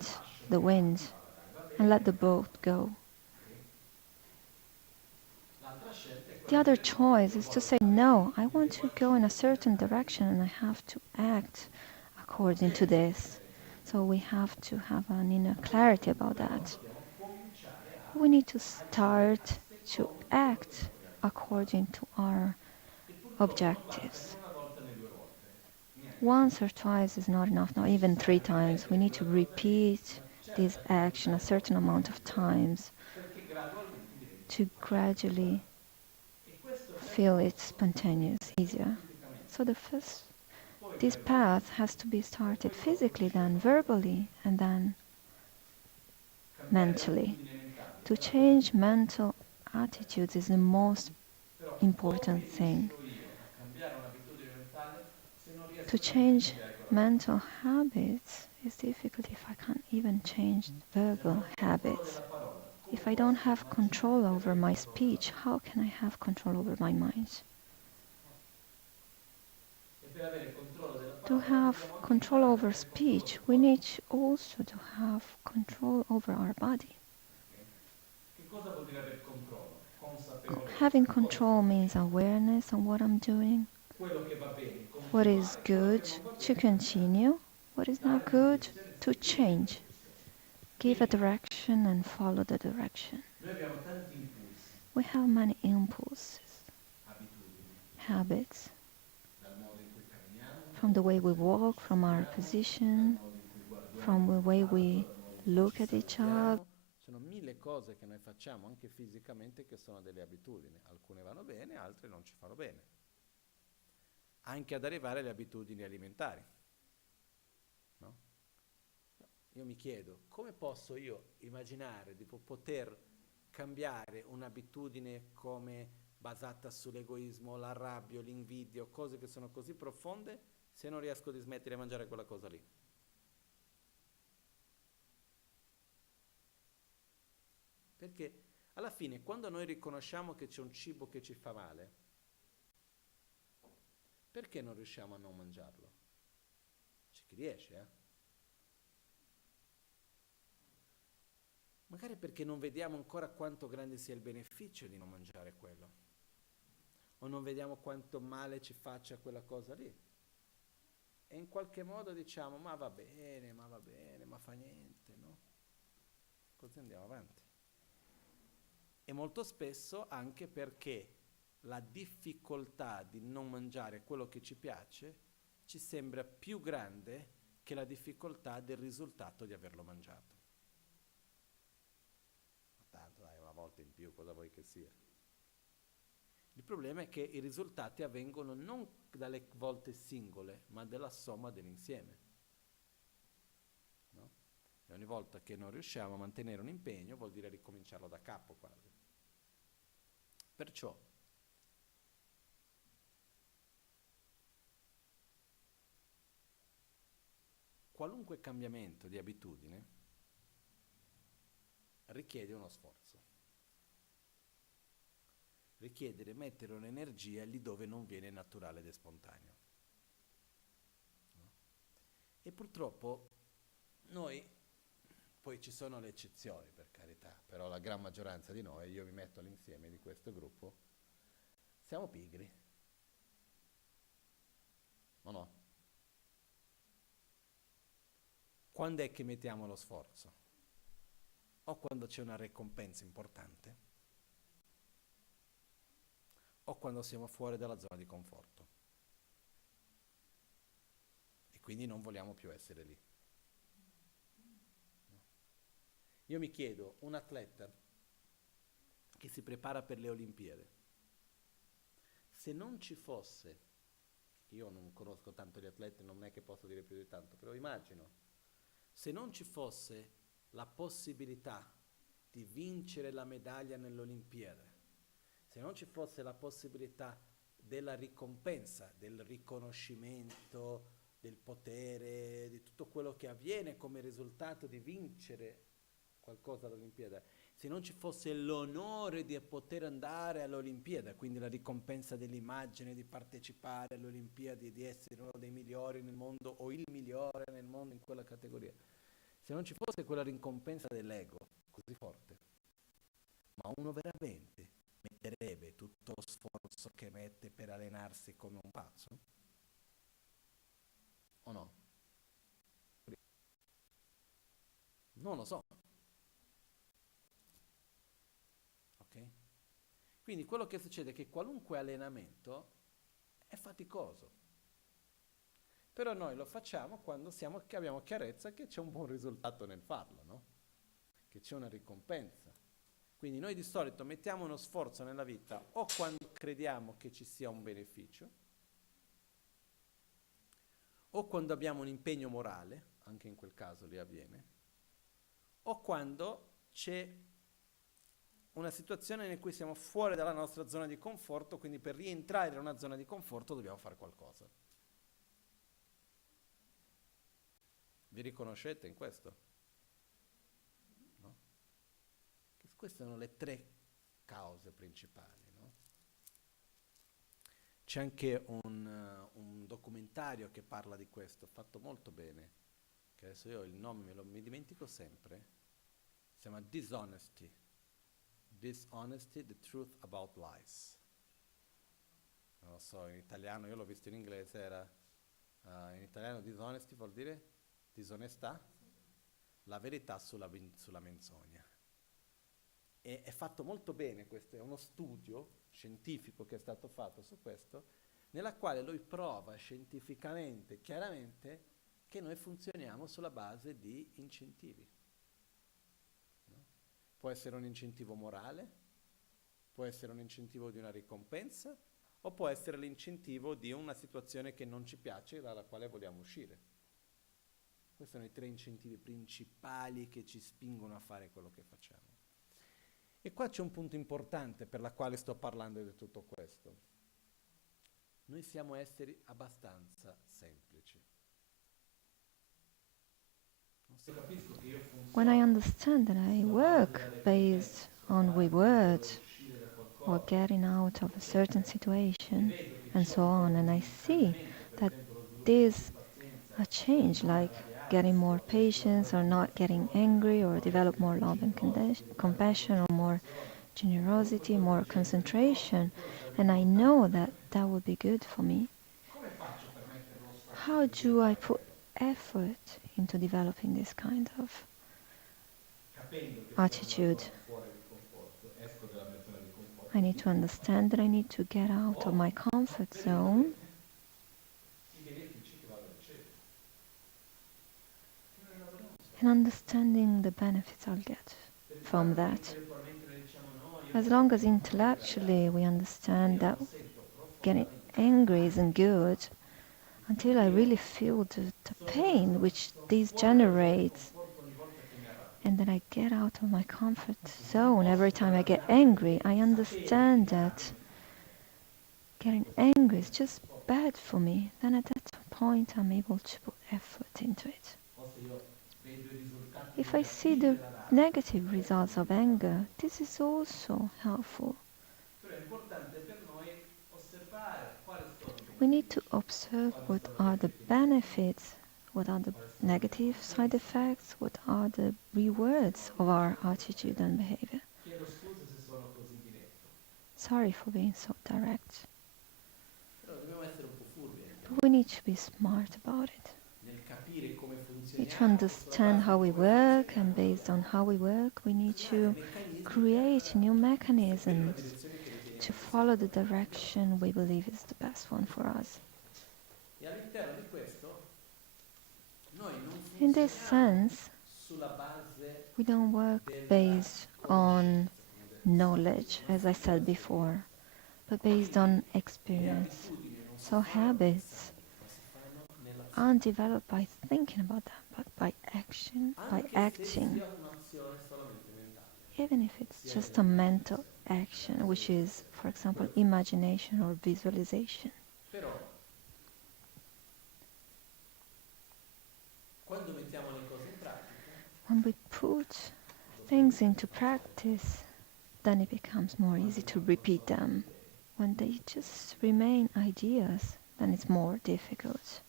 stand the wind and let the boat go. The other choice is to say, no, I want to go in a certain direction and I have to act according to this. So we have to have an inner clarity about that. We need to start to act according to our objectives. Once or twice is not enough, not even 3 times. We need to repeat this action a certain amount of times to gradually feel it spontaneous, easier. So this path has to be started physically, then verbally, and then mentally. To change mental attitudes is the most important thing. To change mental habits is difficult if I can't even change verbal habits. If I don't have control over my speech, how can I have control over my mind? To have control over speech, we need also to have control over our body. Having control means awareness on what I'm doing, what is good to continue, what is not good to change. Give a direction and follow the direction. We have many impulses, habits, from the way we walk, from our position, from the way we look at each other. Sono 1000 cose che noi facciamo anche fisicamente che sono delle abitudini. Alcune vanno bene, altre non ci fanno bene. Anche ad arrivare alle abitudini alimentari. No? Io mi chiedo, come posso io immaginare di poter cambiare un'abitudine come basata sull'egoismo, l'arrabbio, l'invidio, cose che sono così profonde, se non riesco a dismettere di mangiare quella cosa lì? Perché alla fine, quando noi riconosciamo che c'è un cibo che ci fa male, perché non riusciamo a non mangiarlo? C'è chi riesce, Magari perché non vediamo ancora quanto grande sia il beneficio di non mangiare quello. O non vediamo quanto male ci faccia quella cosa lì. E in qualche modo diciamo, ma va bene, ma fa niente, no? Così andiamo avanti. E molto spesso anche perché la difficoltà di non mangiare quello che ci piace ci sembra più grande che la difficoltà del risultato di averlo mangiato. Ma tanto dai, una volta in più, cosa vuoi che sia? Il problema è che i risultati avvengono non dalle volte singole, ma dalla somma dell'insieme. No? E ogni volta che non riusciamo a mantenere un impegno vuol dire ricominciarlo da capo quasi. Perciò qualunque cambiamento di abitudine richiede uno sforzo. Richiede mettere un'energia lì dove non viene naturale ed spontaneo. No? E purtroppo noi, poi ci sono le eccezioni per carità, però la gran maggioranza di noi, io mi metto all'insieme di questo gruppo, siamo pigri. O no? Quando è che mettiamo lo sforzo? O quando c'è una ricompensa importante, o quando siamo fuori dalla zona di conforto. E quindi non vogliamo più essere lì. No? Io mi chiedo, un atleta che si prepara per le Olimpiadi, se non ci fosse, io non conosco tanto gli atleti, non è che posso dire più di tanto, però immagino, se non ci fosse la possibilità di vincere la medaglia nell'Olimpiade, se non ci fosse la possibilità della ricompensa, del riconoscimento, del potere, di tutto quello che avviene come risultato di vincere qualcosa all'Olimpiade, se non ci fosse l'onore di poter andare all'Olimpiade, quindi la ricompensa dell'immagine, di partecipare alle Olimpiadi, di essere uno dei migliori nel mondo o il migliore nel mondo in quella categoria, se non ci fosse quella ricompensa dell'ego così forte, ma uno veramente metterebbe tutto lo sforzo che mette per allenarsi come un pazzo? O no? Non lo so. Ok? Quindi quello che succede è che qualunque allenamento è faticoso. Però noi lo facciamo quando abbiamo chiarezza che c'è un buon risultato nel farlo, no? Che c'è una ricompensa. Quindi noi di solito mettiamo uno sforzo nella vita o quando crediamo che ci sia un beneficio, o quando abbiamo un impegno morale, anche in quel caso lì avviene, o quando c'è una situazione in cui siamo fuori dalla nostra zona di conforto, quindi per rientrare in una zona di conforto dobbiamo fare qualcosa. Vi riconoscete in questo? No? Queste sono le 3 cause principali. No? C'è anche un documentario che parla di questo, fatto molto bene, che adesso io il nome mi dimentico sempre, si chiama Dishonesty, the Truth About Lies. Non lo so, in italiano, io l'ho visto in inglese, era in italiano dishonesty vuol dire disonestà, la verità sulla menzogna. E è fatto molto bene, questo è uno studio scientifico che è stato fatto su questo, nella quale lui prova scientificamente, chiaramente, che noi funzioniamo sulla base di incentivi. No? Può essere un incentivo morale, può essere un incentivo di una ricompensa, o può essere l'incentivo di una situazione che non ci piace e dalla quale vogliamo uscire. Questi sono i 3 incentivi principali che ci spingono a fare quello che facciamo. E qua c'è un punto importante per la quale sto parlando di tutto questo. Noi siamo esseri abbastanza semplici. When I understand that I work based on reward or getting out of a certain situation and so on, and I see that there's a change, like getting more patience or not getting angry or develop more love and compassion or more generosity, more concentration, and I know that that would be good for me. How do I put effort into developing this kind of attitude? I need to understand that I need to get out of my comfort zone and understanding the benefits I'll get from that. As long as intellectually we understand that getting angry isn't good, until I really feel the pain which this generates, and then I get out of my comfort zone every time I get angry, I understand that getting angry is just bad for me. Then at that point I'm able to put effort into it. If I see the negative results of anger, this is also helpful. We need to observe what are the benefits, what are the negative side effects, what are the rewards of our attitude and behavior. Sorry for being so direct. But we need to be smart about it. We need to understand how we work, and based on how we work, we need to create new mechanisms to follow the direction we believe is the best one for us. In this sense, we don't work based on knowledge, as I said before, but based on experience. So habits aren't developed by thinking about them, but by action, by acting. Even if it's just a mental action, which is, for example, imagination or visualization. When we put things into practice, then it becomes more easy to repeat them. When they just remain ideas, then it's more difficult.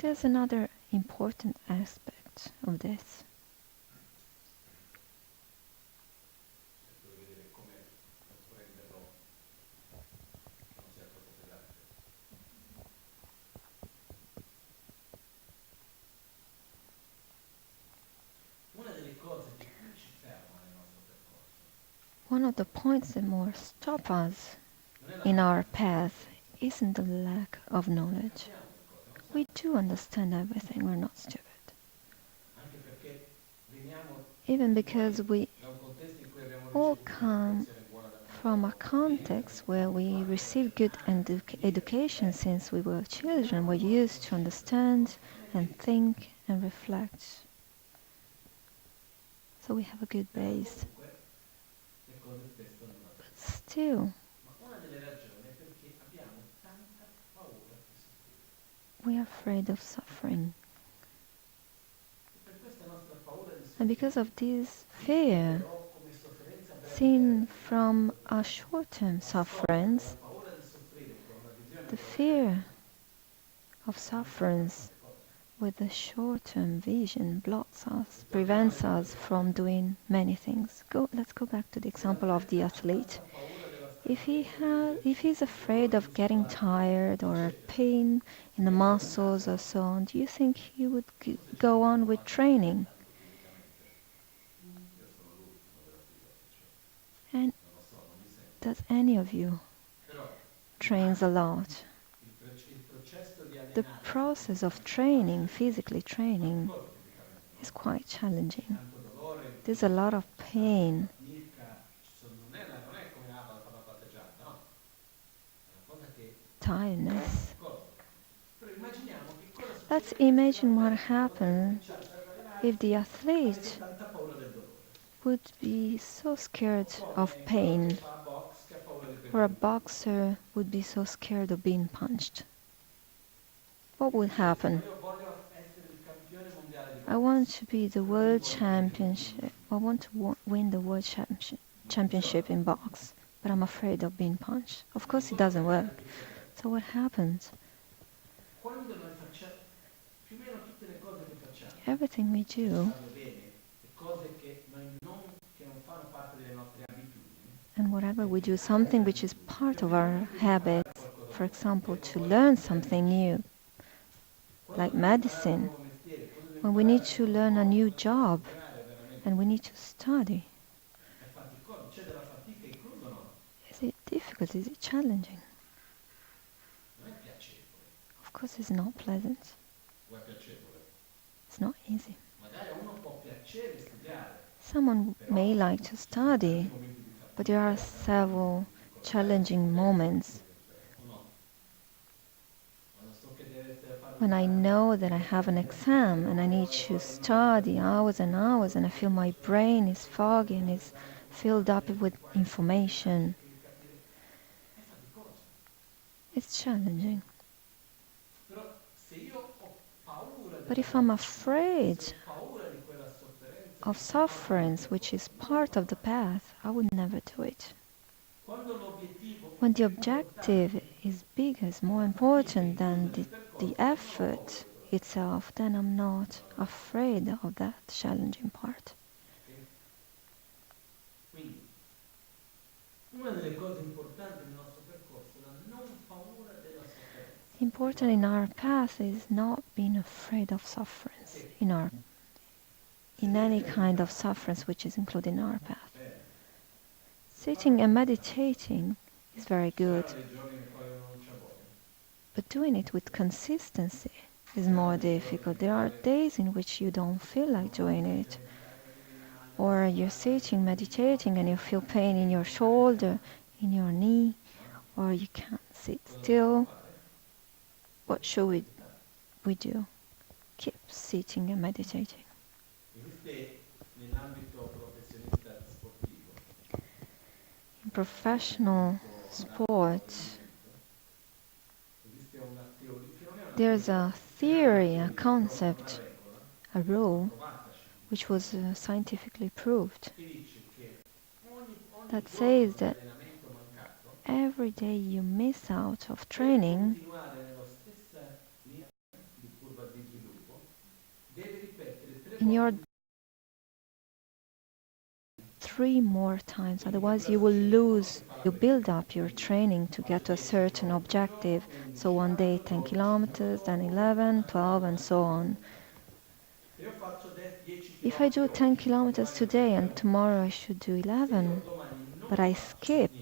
There's another important aspect of this. Cerco di vedere come comprenderlo che non sia troppo pesante. Una delle cose che più ci ferma nel nostro percorso One of the points that more stop us non è la in our mancanza di path conoscenza. isn't the lack of knowledge. Capiamo le cose, non siamo We do understand everything, we're not stupid. anche perché veniamo Even tutti noi because we da un contesto in cui abbiamo all ricevuto come un'educazione buona da from a quando bambini, context where we abituati a received good ragionare, a capire, a education riflettere. since we were Quindi children. abbiamo We're una buona used to conoscenza delle understand cose. Non è and che think and reflect. So we have a good però base. comunque le cose spesso non But avvengono. still, Ma una delle ragioni è perché abbiamo tanta paura di soffrire. we are afraid of suffering. E per questa nostra paura di And because soffrire, of this vista fear, però come sofferenza breve seen termine, from a short-term nasconde la sufferance, paura di soffrire con una visione the breve fear termine, of non ci fa fare sufferance tante cose. with a short-term vision blocks us, Ritorniamo prevents all'esempio us from dell'atleta. doing many things. Let's go back to the Se example of the l'atleta ha athlete. tanta paura della stanchezza degli If he's esercizi, afraid dolori of getting muscolari, tired or eccetera, pain in the si mette ad muscles allenarsi o or no? so on, do you think he would Non so se ci go sono on qua with altri che si training? allenano fisicamente. Io sono l'ultimo della fila, perciò And non lo so, non mi sento. does any of you Però trains a immagino lot? il processo di The allenarsi process of fisicamente è facile, training, difficile, physically training, faticoso fisicamente, is no? quite C'è challenging. tanto dolore in There's a più, lot of c'è tanta pain, fatica, non è come vado a fare una passeggiata, no? È una cosa che è tiredness. faticoso. Però immaginiamo che cosa Let's succederebbe se imagine what l'atleta, una volta che happened cominciasse ad if allenarsi, the avesse athlete tanta paura del dolore. would be so O scared of come quello che pain, fa box che ha paura di or prendere a un colpo. boxer would be so scared of being punched. What E would tutti dicono happen? io voglio essere il campione mondiale di I want box, to be the però non world voglio prendere nessuno championship. su. I want to win the world Non funziona. championship in box, but I'm afraid of being punched. Of Quindi course, it cosa doesn't accade? work. Che cos'è? So what happens? Quando noi facciamo più o meno tutte le cose che facciamo, Everything we per do, farle bene, le cose che non fanno parte delle nostre abitudini, and whatever per we do, creare something delle which is abitudini, part abbiamo of bisogno our anche di imparare habits, qualcosa for nuovo. example, Io to voglio learn studiare something medicina. new, Quando like devo imparare un medicine, nuovo mestiere, quando devo when we need imparare to una cosa learn a nuova, new quando devo job, studiare veramente and we need bene, to study. è faticoso, c'è della fatica incluso o no? Is it difficult? Is it challenging? Non è piacevole, Of course, it's not pleasant. o è piacevole? It's not easy. Magari a uno può piacere studiare, Someone may però like to ci sono tanti study, momenti di but there are fatica, tanti momenti di several difficoltà e di challenging sofferenza che moments bisogna superare, o no? Quando so che deve fare un when I esame, know that I devo have an prendere tutte exam le and I ore e need ore e to ore al mattino per study studiare hours per and quel hours, and I corso feel lì, my posso non brain is essere foggy and preparato is all'esame come filled dovrebbe, up leggi with 40 pagine, information. cerchi di capire. È faticoso. It's challenging. Però se io ho paura But della if I'm morte, afraid se ho paura di quella sofferenza of che fa parte del sufferance, which is percorso, non lo part of the farò mai. path, I would never do it. Quando l'obiettivo è When the più objective importante is bigger, is more della fatica important inclusa than nel the percorso, non ho paura effort di quella sofferenza. itself, then I'm not Vado avanti. afraid of that challenging part. Ok? Quindi, una delle cose importanti nel nostro percorso è la non paura della sofferenza. Important in our path is not being afraid of sufferance Ok? in Sedere any e kind of meditare. sufferance which is included in our path. Bene. Se farlo Sitting and con costanza. meditating is very Ci good, saranno dei giorni nei quali uno non c'ha voglia. but doing it with consistency Ci is saranno more dei giorni difficult. nei There are quali days in which you don't feel uno like quando doing si mette a it, meditare vede che gli male la or you're spalla, vede sitting che gli meditating and you ginocchia, feel vede pain in che your non rega, shoulder, in your knee, no? or you can't sit Cosa dobbiamo still. fare? What should Meditare. we do? Keep sitting and meditating. Esiste nell'ambito professionista sportivo In professional sport, esiste una teoria, che non è una there's teoria, a è una theory, a teoria, però una concept, regola, a rule, provata which was scientificamente, scientifically proved, che dice che ogni that giorno says di that allenamento mancato every day you miss out of per training, continuare nella stessa linea di curva di in your 3 more times, otherwise you will lose. You build up your training to get to a certain objective. So one day 10 kilometers, then 11, 12, and so on. If I do 10 kilometers today and tomorrow I should do 11, but I skip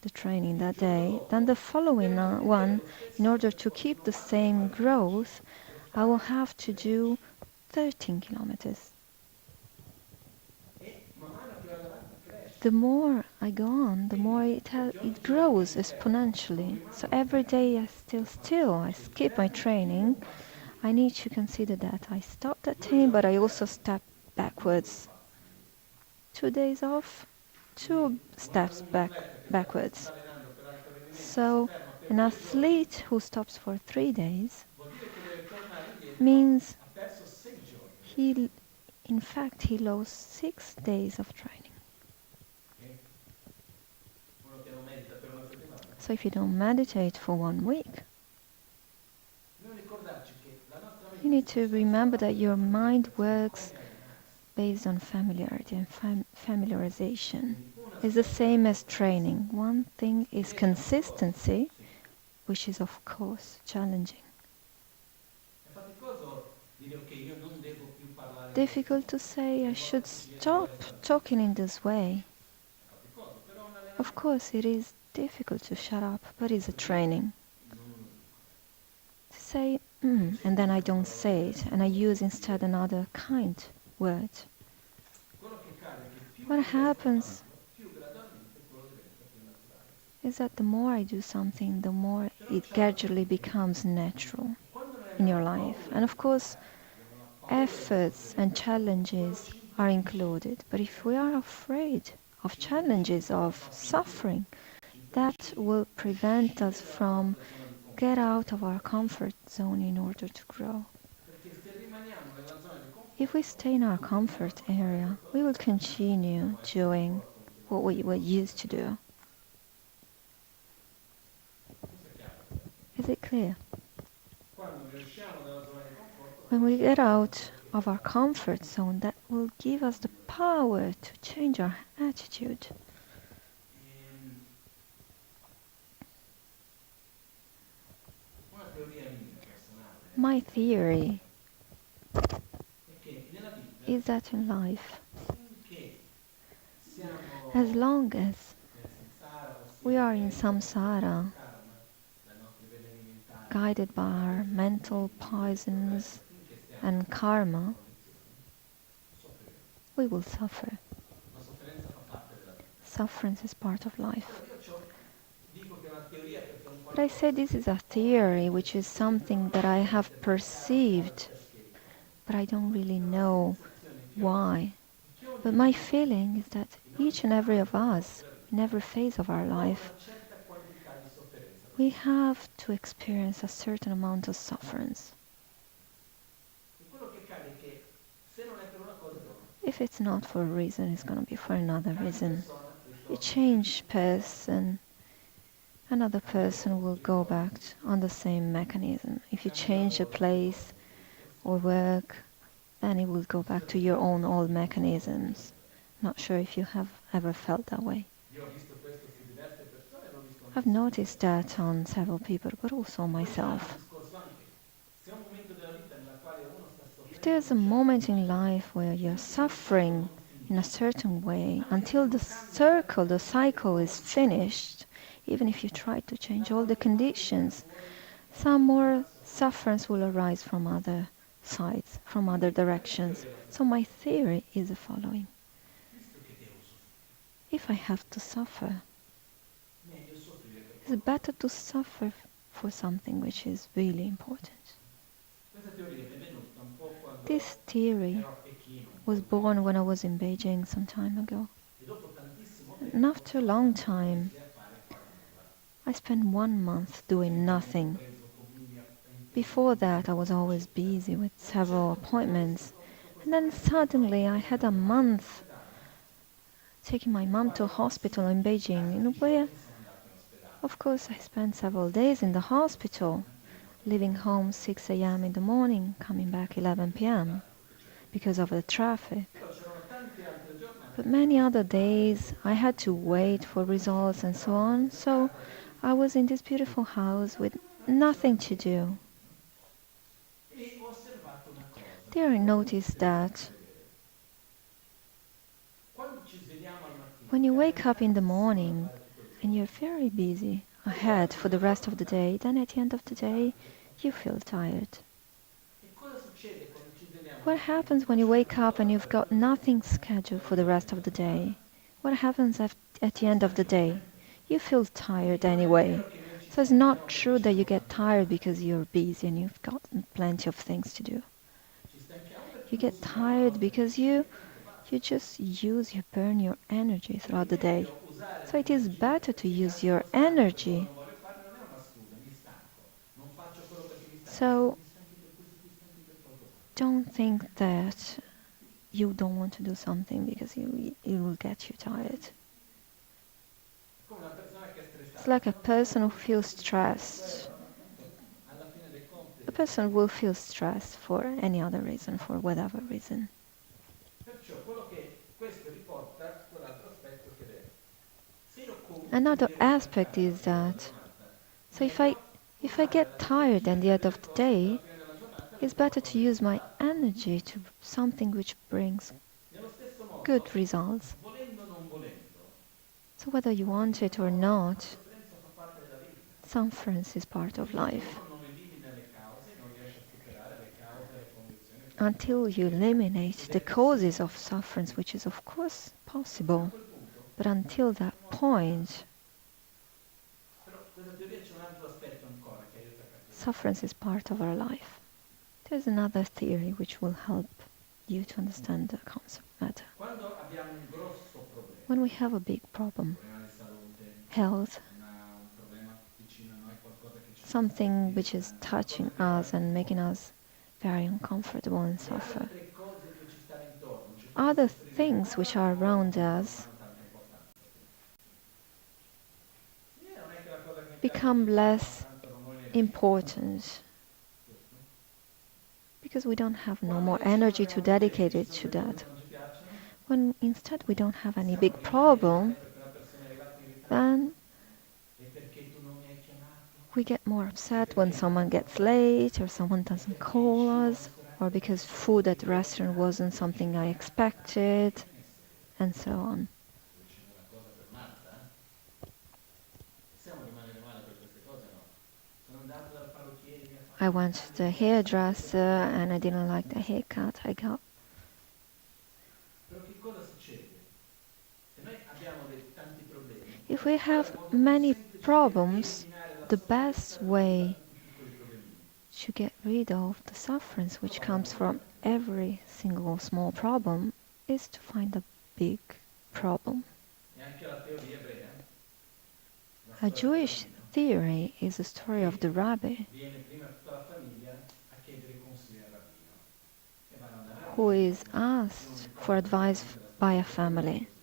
the training that day, then the following one, in order to keep the same growth, I will have to do 13 kilometers. The more I go on, the more it grows exponentially. So every day I skip my training. I need to consider that I stopped at 10, but I also step backwards. 2 days off, 2 steps backwards. So an athlete who stops for 3 days means in fact he lost 6 days of training. So if you don't meditate for 1 week, you need to remember that your mind works based on familiarity and familiarization. It's the same as training. One thing is consistency, which is of course challenging. Difficult to say I should stop talking in this way. Of course it is difficult to shut up, but it's a training. To say and then I don't say it, and I use instead another kind word. What happens is that the more I do something, the more it gradually becomes natural in your life. And of course, efforts and challenges are included. But if we are afraid of challenges, of suffering, that will prevent us from get out of our comfort zone in order to grow. If we stay in our comfort area, we will continue doing what we were used to do. Is it clear? When we get out of our comfort zone, that will give us the power to change our attitude. My theory is that in life, as long as we are in samsara, guided by our mental poisons and karma, we will suffer. Suffering is part of life. But I say this is a theory, which is something that I have perceived, but I don't really know why. But my feeling is that each and every of us, in every phase of our life, we have to experience a certain amount of sufferance. If it's not for a reason, it's going to be for another reason. You change person, another person will go back on the same mechanism. If you change a place or work, then it will go back to your own old mechanisms. Not sure if you have ever felt that way. I've noticed that on several people, but also myself. If there's a moment in life where you're suffering in a certain way, until the cycle is finished, even if you try to change all the conditions, some more sufferance will arise from other sides, from other directions. So my theory is the following. If I have to suffer, it's better to suffer for something which is really important. This theory was born when I was in Beijing some time ago. And after a long time, I spent 1 month doing nothing. Before that, I was always busy with several appointments. And then suddenly I had a month taking my mom to a hospital in Beijing, where, of course, I spent several days in the hospital, leaving home 6 a.m. in the morning, coming back 11 p.m. because of the traffic. Però c'erano tante altre giornate But che many dovevo other aspettare days I had to wait for che results and so però on, nella so casa dei I was in this beautiful house with c'erano nothing i to miei do. e ho osservato una cosa There I che trovo molto noticed interessante that vedere. Quando ci svegliamo al when mattino you e abbiamo wake up in the tantissimo da morning fare tutto il and you're giorno, very busy poi alla ahead fine for the della rest of the giornata day, then at the end of the si day, stanchi, you feel tired. e cosa succede quando ci svegliamo al What mattino? happens Non when you c'è wake più up nulla and da you've fare got tutto il giorno. nothing scheduled for Poi the arriva rest fine of the giornata, day? What happens at the siamo end of the stanchi day? ugualmente. You feel Quindi tired non è anyway. vero che noi ci So it's not stanchiamo perché true that you abbiamo get tante da tired fare. because you're busy and you've got plenty of things to do. Ci stanchiamo perché You get usiamo la tired nostra because energia you e punto, basta. you just burn your energy Quindi throughout the è day. meglio usare So it is l'energia, better to perché use anche your uno stanco per quello che energy. non voglio fare non è una scusa, mi stanco. Non faccio quello perché mi stanco, So mi stanchi per questo, ti stanchi per qualcos'altro. don't think that you don't want to do something because it will get you tired. È come una persona che è It's stressata, like se a non fa person quello who che dice feels che deve fare, stressed. appunto, alla fine dei conti. A person will feel stressed for any other reason, for whatever reason. Perciò questo riporta quell'altro aspetto che è se io mi Another devo aspect stancare alla is fine della that giornata, so meglio if I usare get tired at the l'energia end delle of the cose per la day, fine della giornata it's rispetto a better to quando è use my risultato. energy to something which brings Nello stesso good modo, results. volendo o non volendo, So whether you alla want fine it or la not, sofferenza fa parte della vita. sufferance is part of Finché life. uno non elimina le cause, non riesce a superare le cause e le condizioni che ci Until sono. you eliminate Ed the è causes possibile. of sufferance, which is of course Fino a possible, quel punto but until that siamo camminando. point, Però questa teoria c'è un altro aspetto ancora che aiuta a capire. sufferance is part of our life. There's another theory which will help you to understand the concept better. Quando abbiamo un grosso problema, When we have a big problem, problema di salute, health, un problema vicino a noi, qualcosa che ci fa something which soffrire is tanto, touching qualcosa che non è us and making conforme, us very uncomfortable and le suffer, altre cose che ci stanno intorno ci fanno other soffrire things which ancora are o around non us hanno tanta importanza? Sì, non è che la cosa che mi piace become all'inizio, ma less tanto non ho energia. important Giusto? because we don't have no Quando more invece non energy abbiamo to problemi, dedicate ci it sono to delle cose that. che non ci piacciono, When instead we don't have any iniziamo big a rimanere male problem, perché una persona è arrivata in ritardo then e perché tu non mi hai chiamato we get more e upset when perché non someone hai gets fatto late or someone e doesn't perché il call cibo al us or ristorante non because è stato food at the così restaurant ordinato wasn't come ci something I che expected, ne so io. and so on. Sto dicendo una cosa per Marta, possiamo rimanere male per queste cose o no? Sono andato dal parrucchiere, mi ha fatto I un went to taglio the diverso da quello hairdresser che volevo. and I didn't like the haircut I got. Però che cosa succede? Se noi abbiamo tanti problemi, If we qual è have il modo più many semplice per problems, eliminare la the sofferenza best dovuta a way tutti i piccoli problemini? to get rid of the sufferance which Trovare un comes from problema. every single small problem is to find a big problem. E anche la teoria ebrea, la A storia del Jewish rabbino, theory is the story of che the rabbi viene prima tutta la famiglia a chiedere consigli al rabbino. E vanno dal who rabbino, is insomma, io non asked for ricordo advice esattamente la by storia, a però più o meno è family. così.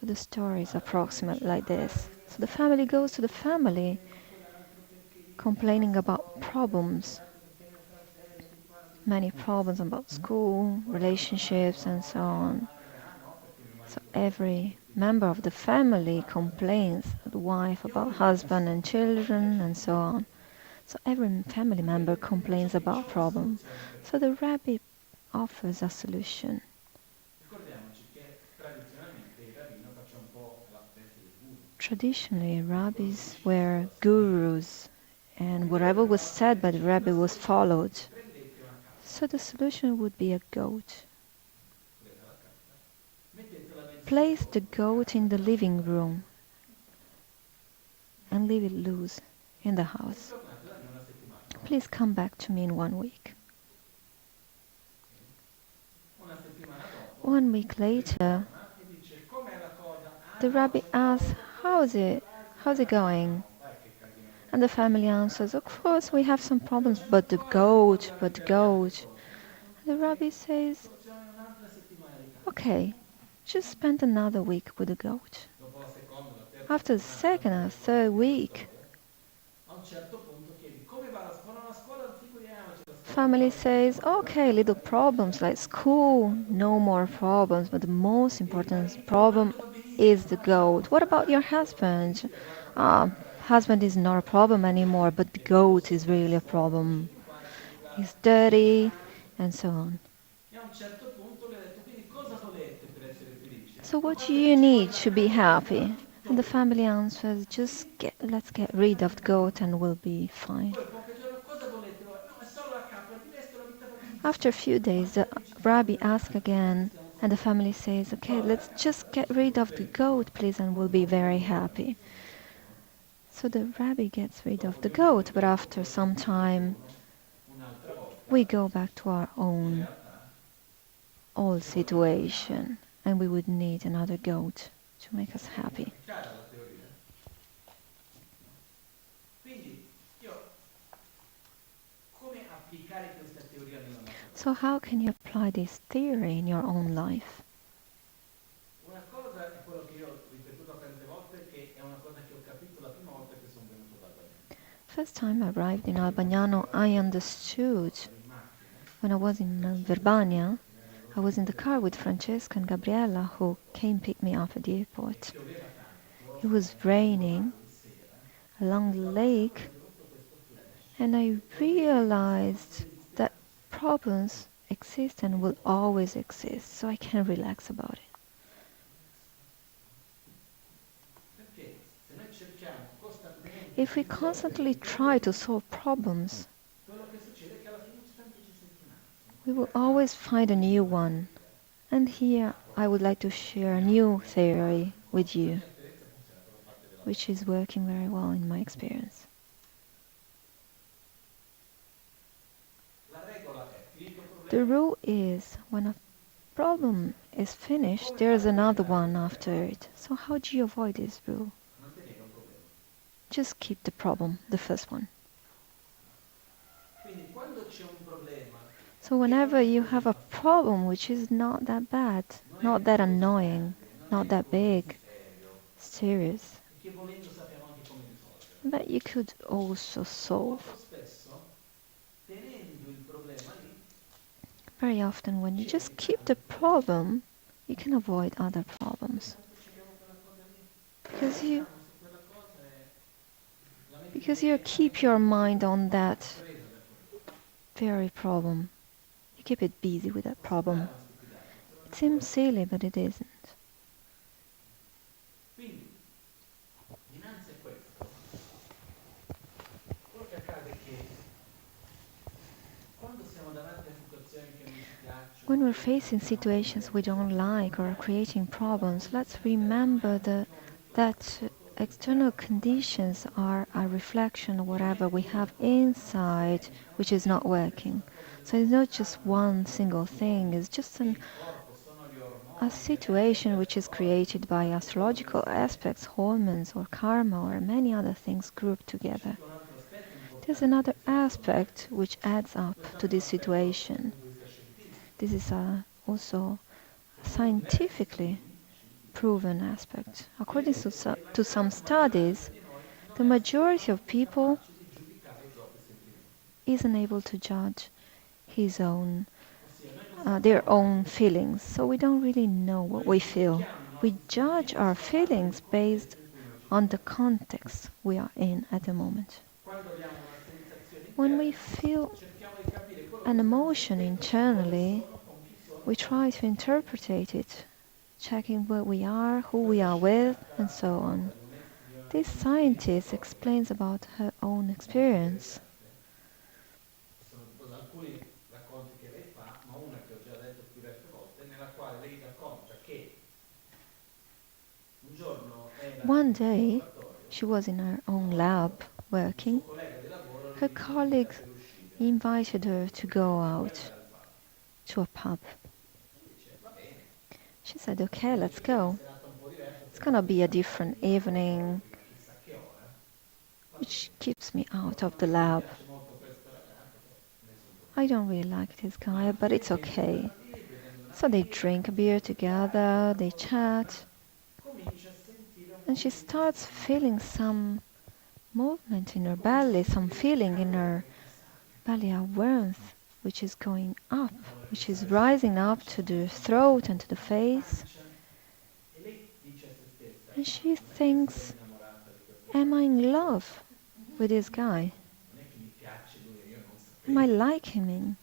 So the story is Va dal rabbino e approximate dice, like ma guarda, this. devi So the lasciare family perché goes to the questo c'ha un family problema, quell'altro perché lì non fa la complaining about scuola, perché ha problems, sbagliato, perché mio fratello di qua, di là. many problems about school, Poi vanno a parlare con relationships, la and so moglie, la on. madre, ah no, perché mio So marito questo, every perché mio member of marito the questo. Ma family guarda, complains, the wife io about voglio dire una husband and cosa, però children, invece and non so on. vedete. So every family Voi member vedete invece complains qui about c'è una problem. soluzione per So tutto. the rabbi offers a solution. Ricordiamoci che tradizionalmente il rabbino faccia un po' la veste del guru. Traditionally, Quindi quello che rabbis decido io were lo seguo. gurus, and Quindi voi whatever was però said by the metteteci rabbi sulla was soluzione followed. così. Prendete una So capra, the solution would be a goat. presa la capra, mettetela nel Place the salotto di goat casa in the della living signora room and leave it loose in the e house. ritornate da me una settimana dopo. Please come back to me in 1 week. Una settimana dopo 1 week later, ritorna e dice com'è la cosa? Ah the no, rabbi c'è asks, avuto how's questo, it? quell'altro. How's it Ah going? no, dai che casino che mi And the fai. family answers, of course we have some Però problems, c'è but the ancora da goat, but the risolvere le altre goat. cose. And the rabbi Ok, says, facciamo un'altra settimana di calma. okay, just spend another week with the goat. Dopo la seconda, la terza After the settimana, tanto second vi or ricordate third quella week, storia, a un certo punto chiedi come va la scuola? La scuola, figuriamoci, la family says, okay, little problems like school, no more problems, but the most important problem is the goat. What about your husband? Uh, Husband is not a problem anymore, but the goat is really a problem. He's dirty, and so on. E a un certo punto le ho detto, quindi cosa volete per essere felici? So A what do parte you che ci need vuole to una be goat, happy? And the tutto bene. family answers, let's get rid of the goat and we'll be fine. Poi qualche giorno cosa volete voi? No, è solo la capra, il resto la vita va After a benissimo. few Ma days, the felicità rabbi dove asks andate? Basta, again, stiamo and the solo bene. family says, okay, Allora la let's just capra, get adesso rid devo of the prenderla goat, please, and we'll be molto very molto bene happy. questo messaggio, no? So the rabbi gets rid of Dopo the di un po' di goat, but tempo after lo some sentite time, digiuno, un'altra we volta, go back to our in own realtà old ci vuole una capra. situation, and we would need another goat to make us happy. È chiara la teoria? No? Quindi io come applicare questa teoria nella nostra So vita? how can you apply this theory in your own life? Una cosa è quello che io ho ripetuto tante volte, che è una cosa che ho capito la prima volta che sono venuto ad Albagnano. First time I arrived in Albagnano, I understood Ero in macchina, when I was in dal centro Verbania. ero I was in the venuto car with qui Francesca and Gabriella, who came pick me up at the e airport. pioveva tanto, It was avevo raining provato di sera along e the da lontano lake, vedevo tutto questo flash, and I problemi che sono realized that inesistenze. problems exist and will always exist, so I can relax about it. Perché se noi cerchiamo costantemente If di we risolvere constantly i try to problemi, solve problems, quello che succede è che alla fine ogni tanto ci senti un attimo. we will E qua always find a vi dico new una one. teoria And che here ha I would proprio like to share a mia new esperienza theory with la you, mia esperienza funziona proprio parte della which logica. is working very well in my experience. La regola è finito il The problema, rule is when a problem is finished, come there's fate per another evitare one questa after regola? it. So how do you avoid this rule? Mantenere un problema. Just keep the problem, the first one. Quindi quando c'è un problema So che non whenever è you così have a fastidioso, problem which is not that bad, non not è that così annoying, grande, non not è that così big, serio, serious, e che volendo sappiamo anche come risolverlo. that you could also solve. Molto spesso, tenendo il problema lì, Very often when you ci just evitiamo keep the il problema. problem, you can avoid other Perché problems. tanto ci abbiamo quella cosa lì, Because you pensiamo su quella cosa e la mente because you inquieta keep mette your tutti mind questi on qua that presa da quello. very problem. You keep it busy with that Può sembrare problem. una stupidaggine, però It è una seems cosa. silly, but it isn't. Quindi, dinanzi a questo, quello che accade è che quando siamo davanti a situazioni che non ci piacciono, When we're oppure facing cerchiamo situations we don't like or are ricordiamo creating quella problems, let's posizione esterna, ma è remember una ragione di questo, that qualcosa che external stiamo notando conditions dentro are questo. a reflection of E non whatever è we una have cosa, no? inside, which is not Sempre sono working. cose So dello it's not just stato one nostro single thing, emozioni, it's just è il corpo, sono gli a ormoni, gli aspetti situation which is astrologici, created by tante cose astrological insieme. aspects, hormones, or karma, or many other things grouped C'è together. anche un altro aspetto There's importante another che qui affondo. aspect which adds up to Quest'altro è un this aspetto dal situation. punto di vista scientifico. This is also a Secondo diversi scientifically studi scientifici, proven aspect. According vedete che la to some stragrande maggioranza studies, di noi non the è majority of assolutamente people capace di giudicare i propri sentimenti. isn't able to judge his own Ossia, noi non their sappiamo own perché feelings, sentiamo. so we don't really know what Noi we feel. giudichiamo i We nostri judge sentimenti our sulla base feelings del based contesto in cui noi ci on the troviamo. context we are in at the moment. Quando abbiamo una sensazione When we interna, feel cerchiamo di capire quello an che stiamo emotion sentendo, su dove internally, sono, con chi sono, we cosa try sto to sentendo. interpret it, checking where we are, who we Questa are with, and scienziata so racconta on. di This un'esperienza scientist propria explains about her own molto experience. interessante. Ci sono alcuni racconti che lei fa, ma una che ho già detto diverse volte, nella quale lei racconta che un giorno era One nel suo day, laboratorio, she was in her own lab lavorando, un suo working. collega di lavoro le Her dice ti va colleagues per uscire, invited her to go vuoi out andare al pub? to a pub. E dice va bene, She said, okay, come let's dice che è una go. serata un po' diversa, It's siamo gonna tutti be a stancati different di laboratorio evening, fino a chissà che ora, va which bene. keeps me out of Non the mi lab. piace molto questo ragazzo, però nessun I problema. don't really like this guy, Vanno but it's tutti insieme okay. alla lì, prendendo una So they birra, drink a cominciano beer a chiacchierare, together, una they cosa, l'altra, chat, comincia a sentire un and po' she di starts sensazioni in feeling corpo. some movement in her Comincia a belly, some sentire il feeling in calore her che sale. belly, a warmth which is going up, which is rising up to the throat and to the face. And she thinks, am I in love with this guy? Am I like him?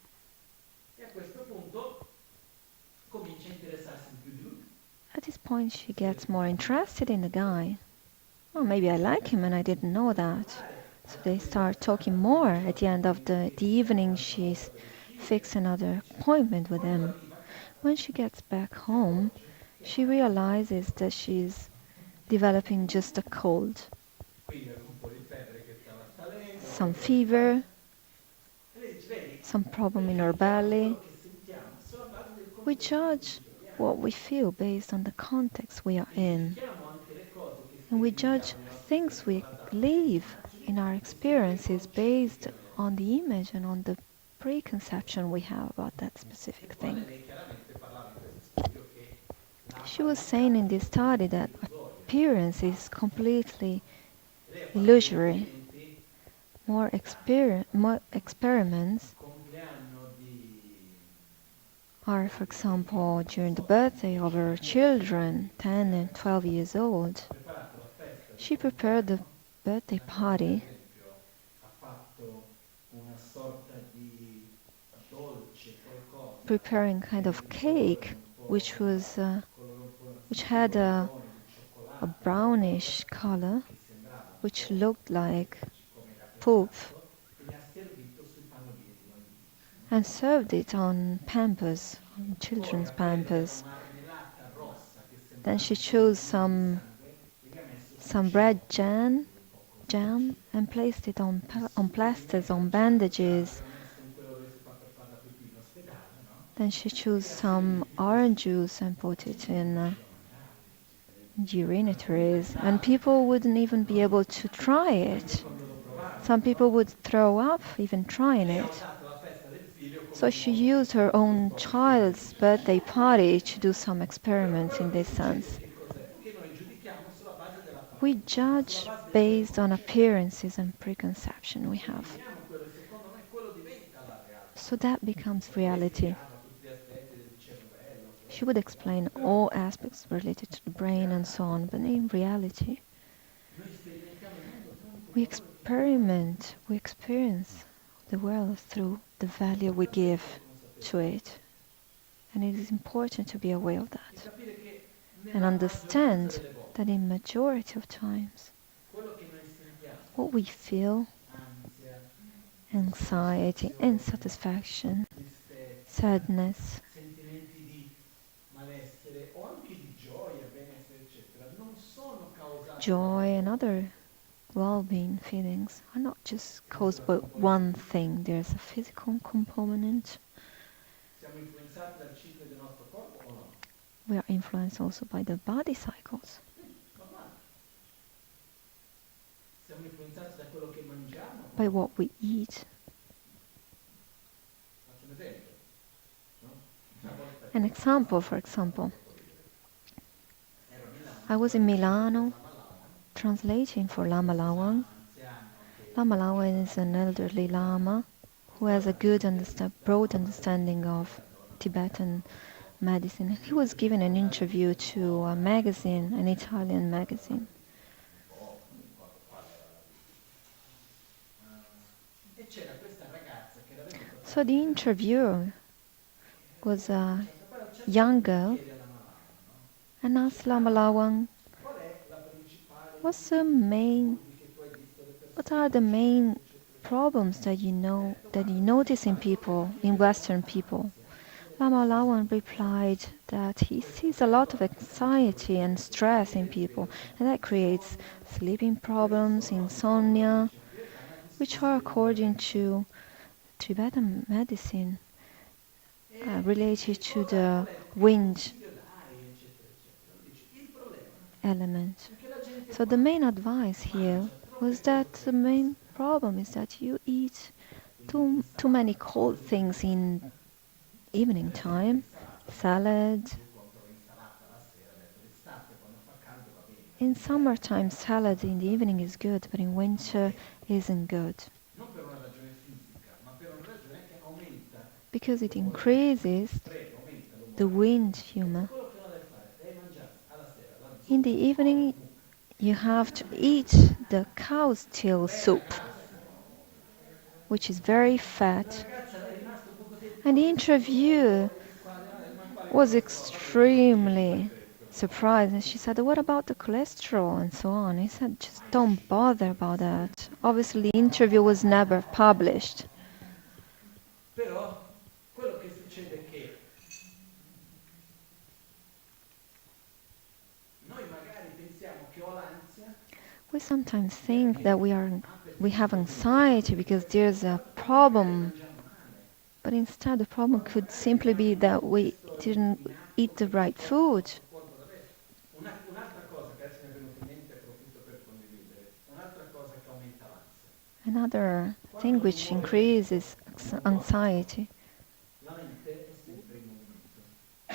At this point, she gets more interested in the guy. Oh, maybe I like him and I didn't know that. So they start talking more. At the end of the evening, she's fixed another appointment with him. When she gets back home, she realizes that she's developing just a cold. Some fever, some problem in her belly. We judge what we feel based on the context we are in. And we judge things we live in our experiences based on the image and on the preconception we have about that specific thing. She was saying in this study that appearance is completely illusory. More experiments are, for example, during the birthday of her children, 10 and 12 years old. She prepared the birthday party, preparing kind of cake, which had a brownish color, which looked like poop, and served it on Pampers, on children's Pampers. Then she chose some bread jam and placed it on plasters, on bandages. Then she chose some orange juice and put it in urinatories, and people wouldn't even be able to try it. Some people would throw up even trying it. So she used her own child's birthday party to do some experiments in this sense. We judge based on appearances and preconception we have. So that becomes reality. She would explain all aspects related to the brain and so on, but in reality, we experience the world through the value we give to it. And it is important to be aware of that and understand that in majority of times, what we feel, anxiety, insatisfaction, sadness, joy, and other well-being feelings are not just caused by one thing. There's a physical component. We are influenced also by the body cycles. By what we eat. An example, for example, I was in Milano translating for Lama Lawan. Lama Lawan is an elderly Lama who has a good broad understanding of Tibetan medicine. He was given an interview to a magazine, an Italian magazine. So the interviewer was a young girl and asked Lama Lawan, what are the main problems that you notice in people, in Western people? Lama Lawan replied that he sees a lot of anxiety and stress in people, and that creates sleeping problems, insomnia, which are, according to Tibetan medicine, related to the wind element. So the main advice here was that the main problem is that you eat too many cold things in evening time, salad. In summertime, salad in the evening is good, but in winter isn't good. because it increases the wind humor. In the evening, you have to eat the cow's tail soup, which is very fat. And the interviewer was extremely surprised, and she said, "What about the cholesterol and so on?" He said, "Just don't bother about that." Obviously, the interview was never published. We sometimes think that we have anxiety because there's a problem, but instead the problem could simply be that we didn't eat the right food. Another thing which increases anxiety.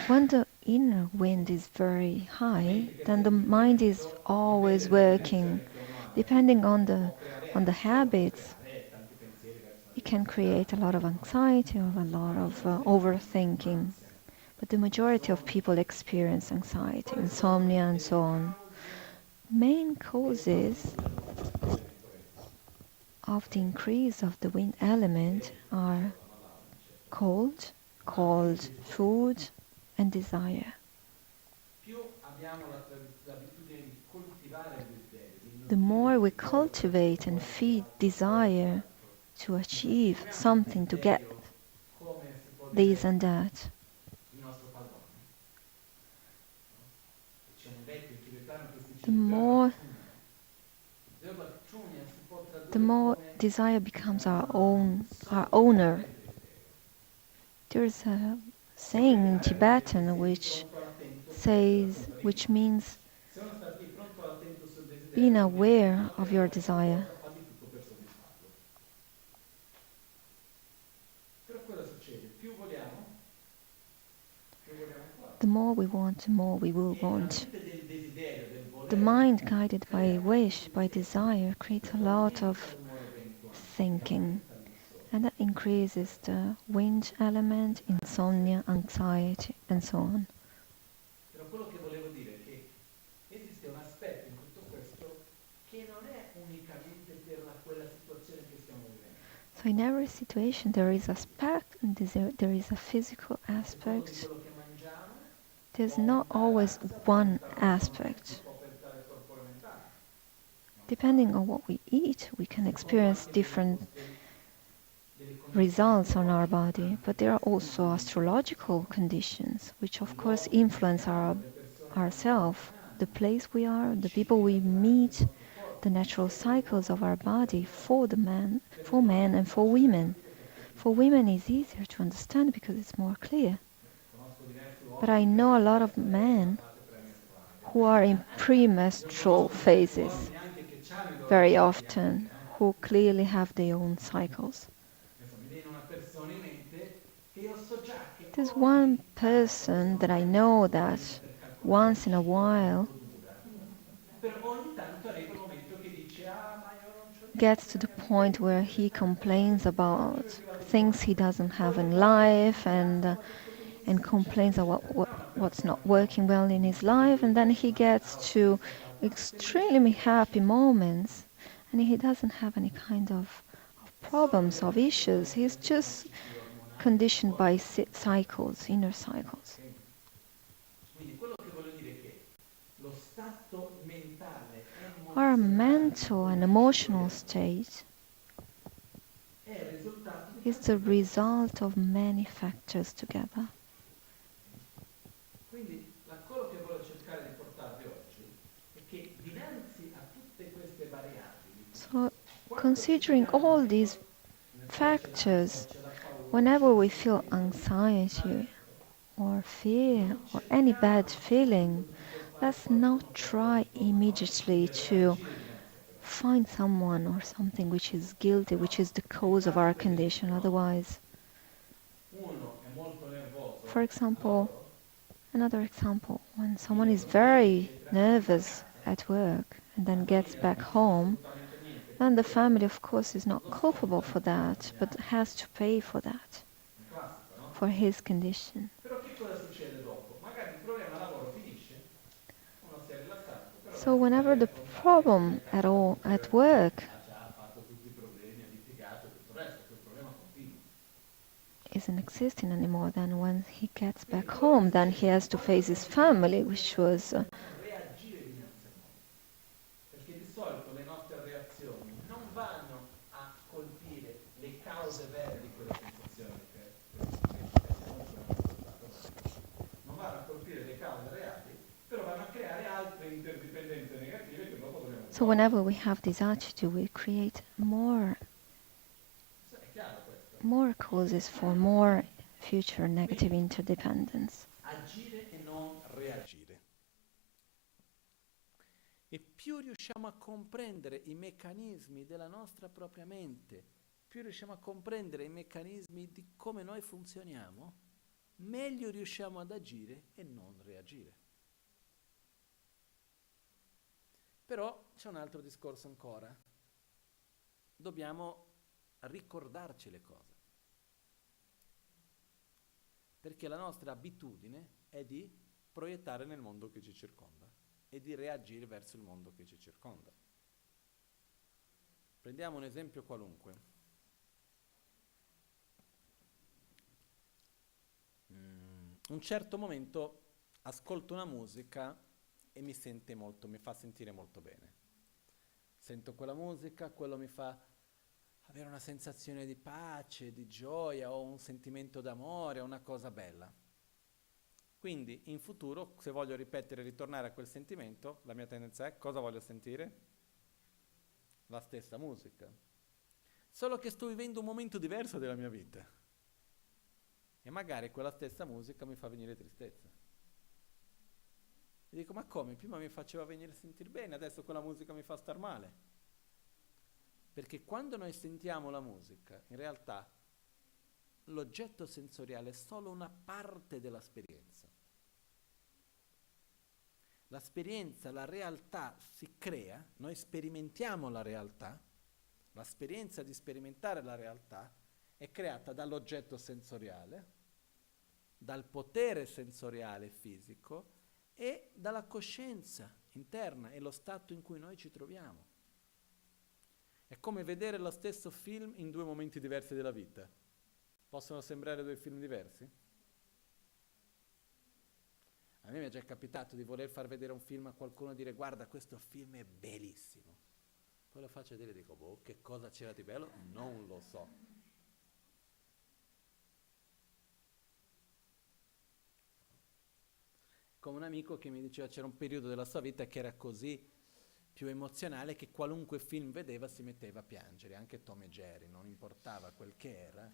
When the inner wind is very high, then the mind is always working. Depending on the habits, it can create a lot of anxiety or a lot of overthinking. But the majority of people experience anxiety, insomnia, and so on. Main causes of the increase of the wind element are cold, food, and desire. The more we cultivate and feed desire to achieve something, to get this and that, the more desire becomes our owner. There's a saying in Tibetan which means being aware of your desire. The more we want, the more we will want. The mind guided by wish, by desire, creates a lot of thinking, and that increases the wind element, insomnia, anxiety, and so on. So in every situation there is aspect and there is a physical aspect. There's not always one aspect. Depending on what we eat, we can experience different results on our body, but there are also astrological conditions which of course influence ourselves, the place we are, the people we meet, the natural cycles of our body for men and for women. For women it's easier to understand because it's more clear. But I know a lot of men who are in premenstrual phases very often, who clearly have their own cycles. There's one person that I know that once in a while gets to the point where he complains about things he doesn't have in life and complains about what's not working well in his life, and then he gets to extremely happy moments and he doesn't have any kind of problems, of issues. He's just conditioned by cycles, inner cycles. Our mental and emotional state is the result of many factors together. So, considering all these factors, whenever we feel anxiety or fear or any bad feeling, let's not try immediately to find someone or something which is guilty, which is the cause of our condition. Otherwise, for example, another example, when someone is very nervous at work and then gets back home, then the family of course is not culpable for that, but has to pay for that. for his condition. Però che cosa succede dopo? Magari il problema lavoro finisce, uno si è rilassato, però So whenever the problem at work ha già fatto tutti i problemi, ha litigato e tutto il resto, quel problema continua. isn't existing anymore, then when he gets back home, then he has to face his family, which was Reagire dinanzi a noi. Perché di solito le nostre reazioni non vanno a colpire le cause vere di quella sensazione che comunque è uno stato vero. Non vanno a colpire le cause reali, però vanno a creare altre interdipendenze negative che dopo dobbiamo so whenever we have this attitude, we create more È chiaro questo? causes for more future negative interdependence. Agire e non reagire. E più riusciamo a comprendere i meccanismi della nostra propria mente, più riusciamo a comprendere i meccanismi di come noi funzioniamo, meglio riusciamo ad agire e non reagire. Però c'è un altro discorso ancora. Dobbiamo ricordarci le cose. Perché la nostra abitudine è di proiettare nel mondo che ci circonda e di reagire verso il mondo che ci circonda. Prendiamo un esempio qualunque. Un certo momento ascolto una musica e mi fa sentire molto bene. Sento quella musica, quello mi fa avere una sensazione di pace, di gioia o un sentimento d'amore, una cosa bella. Quindi in futuro, se voglio ripetere e ritornare a quel sentimento, la mia tendenza è cosa voglio sentire? La stessa musica. Solo che sto vivendo un momento diverso della mia vita. E magari quella stessa musica mi fa venire tristezza. E dico, ma come? Prima mi faceva venire sentire bene, adesso quella musica mi fa star male. Perché quando noi sentiamo la musica, in realtà l'oggetto sensoriale è solo una parte dell'esperienza. L'esperienza, la realtà si crea, noi sperimentiamo la realtà, l'esperienza di sperimentare la realtà è creata dall'oggetto sensoriale, dal potere sensoriale fisico e dalla coscienza interna e lo stato in cui noi ci troviamo. È come vedere lo stesso film in due momenti diversi della vita. Possono sembrare due film diversi? A me mi è già capitato di voler far vedere un film a qualcuno e dire guarda, questo film è bellissimo. Poi lo faccio vedere e dico, boh, che cosa c'era di bello? Non lo so. Come un amico che mi diceva c'era un periodo della sua vita che era così più emozionale che qualunque film vedeva si metteva a piangere, anche Tom e Jerry, non importava quel che era,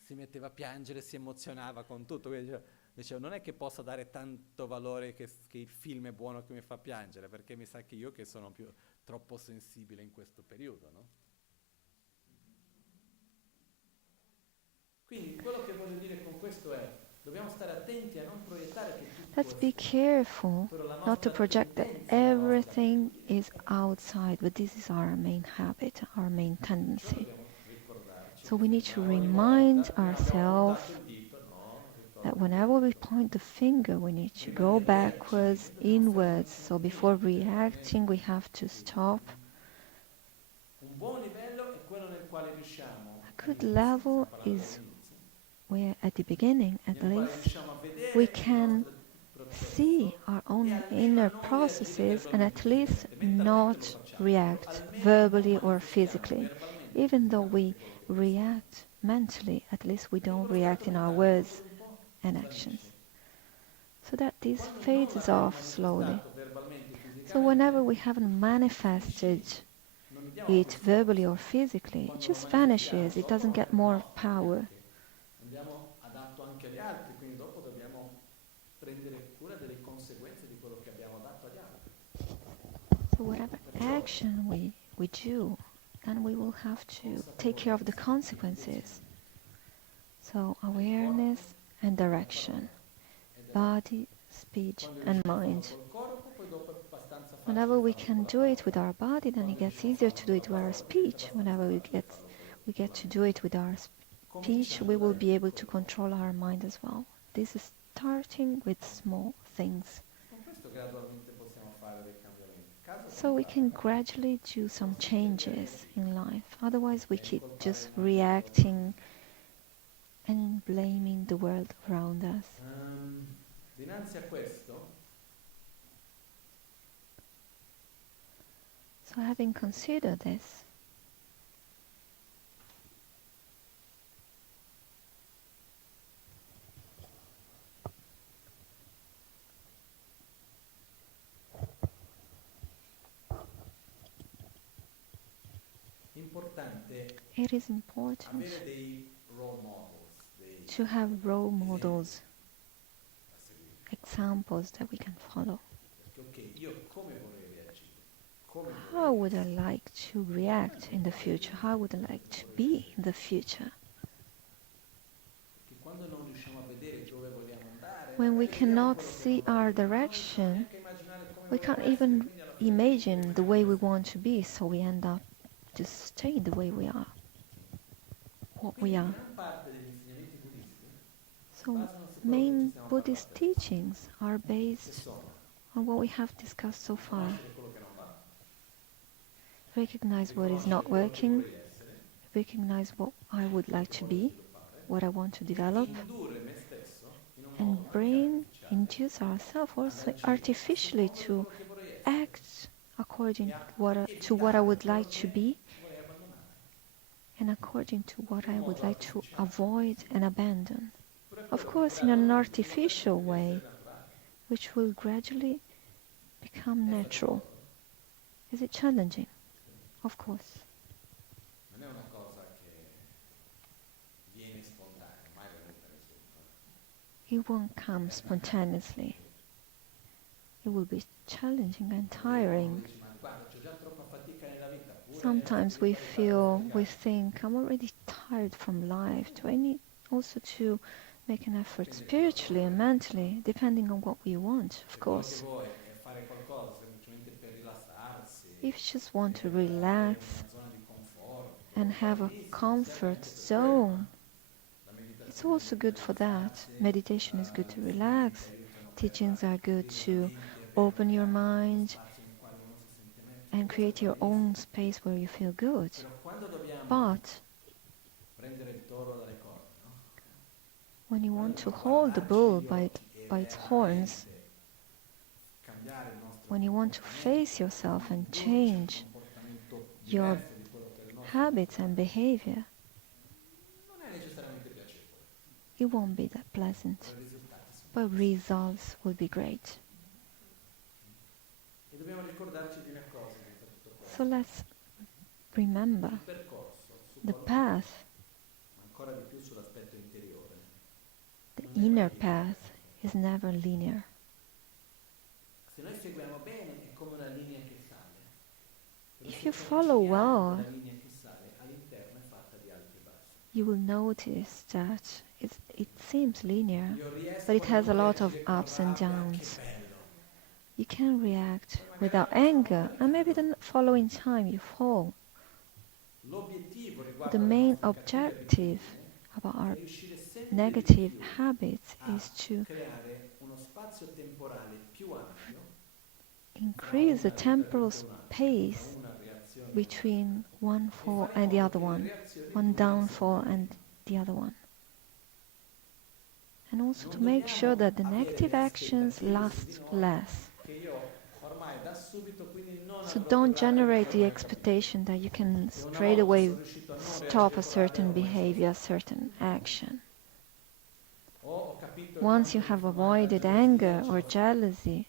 si metteva a piangere, si emozionava con tutto. Quindi dicevo, non è che possa dare tanto valore che il film è buono che mi fa piangere, perché mi sa che io che sono troppo sensibile in questo periodo, no? Quindi quello che voglio dire con questo è, dobbiamo stare attenti a non proiettare che tutto Let's be careful not to project that everything is outside, but this is our main habit, our main tendency. So we need to remind ourselves that whenever we point the finger, we need to go backwards, inwards. So before reacting, we have to stop. Un buon livello è quello nel quale riusciamo. A good level is where at the beginning, at least, we can see our own inner processes and at least not react verbally or physically. Even though we react mentally, at least we don't react in our words and actions. So that this fades off slowly. So whenever we haven't manifested it verbally or physically, it just vanishes, it doesn't get more power. Andiamo adatto anche agli altri, quindi dopo dobbiamo prendere cura delle conseguenze di quello che abbiamo dato agli altri. So whatever action we do, then we will have to take care of the consequences. So awareness and direction, body, speech and mind. Whenever we can do it with our body, then it gets easier to do it with our speech. Whenever we get to do it with our teach, we will be able to control our mind as well. This is starting with small things. Con questo gradualmente possiamo fare dei cambiamenti. Caso So we can gradually do some changes in life. Otherwise we keep just reacting and blaming the world around us. Dinanzi a questo, So having considered this, importante it is important avere dei role models, dei to have role models, da seguire. examples that we can follow. Perché ok, io come vorrei reagire? Come How vorrei would I like to react in the future? How would I like to be in the future? Perché quando non riusciamo a vedere dove vogliamo andare, When we magari vediamo cannot quello che see non our va bene, non riusciamo direction, neanche a immaginare come we vogliamo can't essere, even quindi alla fine imagine the way we rimaniamo want to be, so we end up just staying the way we are, what we Quindi are. gran parte degli insegnamenti buddisti So basano su quello che ci main stiamo Buddhist parlando adesso, teachings are che based sono on what we have discussed so far. conoscere quello che non va, Recognize what is riconoscere not quello che working, vorrei essere, recognize what I would like to voglio be, sviluppare, what I want to e develop, indurre me stesso in un modo and anche artificiale induce ourselves ad also agire artificially secondo to quello che vorrei essere act according e a to what I evitare would quello like to che be vorrei abbandonare. and according to what In I un would modo like to artificiale. avoid and abandon. Però è Of quello che course, in an gradualmente artificial deve way, essere naturale. which will gradually become È natural. faticoso, Is it challenging? Of course. non è una cosa che viene spontanea, mai venuta nessuno. It won't come spontaneously. It will be challenging and tiring. Dici, ma guarda, c'ho già troppa fatica nella vita, pure Sometimes we think, I'm already tired from life. Do I need also to make an effort spiritually and mentally, depending on what we want, of Se quello che course. vuoi è fare qualcosa semplicemente per rilassarsi, If you just want to per avere relax una zona di conforto, and have a benissimo, comfort serve anche per quello, zone, la meditazione it's also aiuta a good for that. rilassarsi, Meditation is good to insegnamenti relax. aiutano Teachings per are good aprire la to mente, avere open your uno mind spazio nel quale uno si sente meglio, and tutto questo create va your benissimo. own space where you feel good. Però quando dobbiamo But prendere il toro dalle corna, no? when you want Quando to dobbiamo hold the guardarci bull negli by occhi e its horns, veramente cambiare il nostro when you want to comportamento, face yourself and indurci change un comportamento your diverso di quello che è il nostro, habits and behavior, non è necessariamente piacevole, it won't be that però pleasant, i risultati sono but results will be great. E dobbiamo ricordarci di una cosa dentro tutto questo. So let's remember Il percorso su the qualunque path, ma ancora di più sull'aspetto interiore, the non è inner mai path is never linear. Se noi seguiamo bene è come una linea che sale. Però If se you ci follow avviciniamo a well, quella linea che sale, all'interno è fatta di alti e bassi. you will notice that it seems linear, Io riesco but it a has a non lot of reagire con ups and rabbia, che downs. bello. You can react Poi magari without la prossima anger, volta and maybe cado. the following time you fall. L'obiettivo But riguardo the alle main nostre cattive objective abitudini about è our riuscire sempre negative di più habits a is to creare uno spazio temporale più ampio increase the fra una temporal ricaduta e un'altra, space fra una reazione e between one un'altra, e fall fare in and the modo other che le one, reazioni one durino downfall sempre and meno. the other one. And also to Non make sure dobbiamo that the avere negative le actions aspettative su di last noi less. che io ormai da subito quindi non So avrò don't più rabbia generate perché the ormai ho capito. expectation that you can Se una straight volta away sono riuscito a non stop reagire a con rabbia certain ormai ci sto behavior, a stando. certain action. O ho capito che Once quando you mi have fa male la avoided gelosia anger ce or l'ho fatta. jealousy,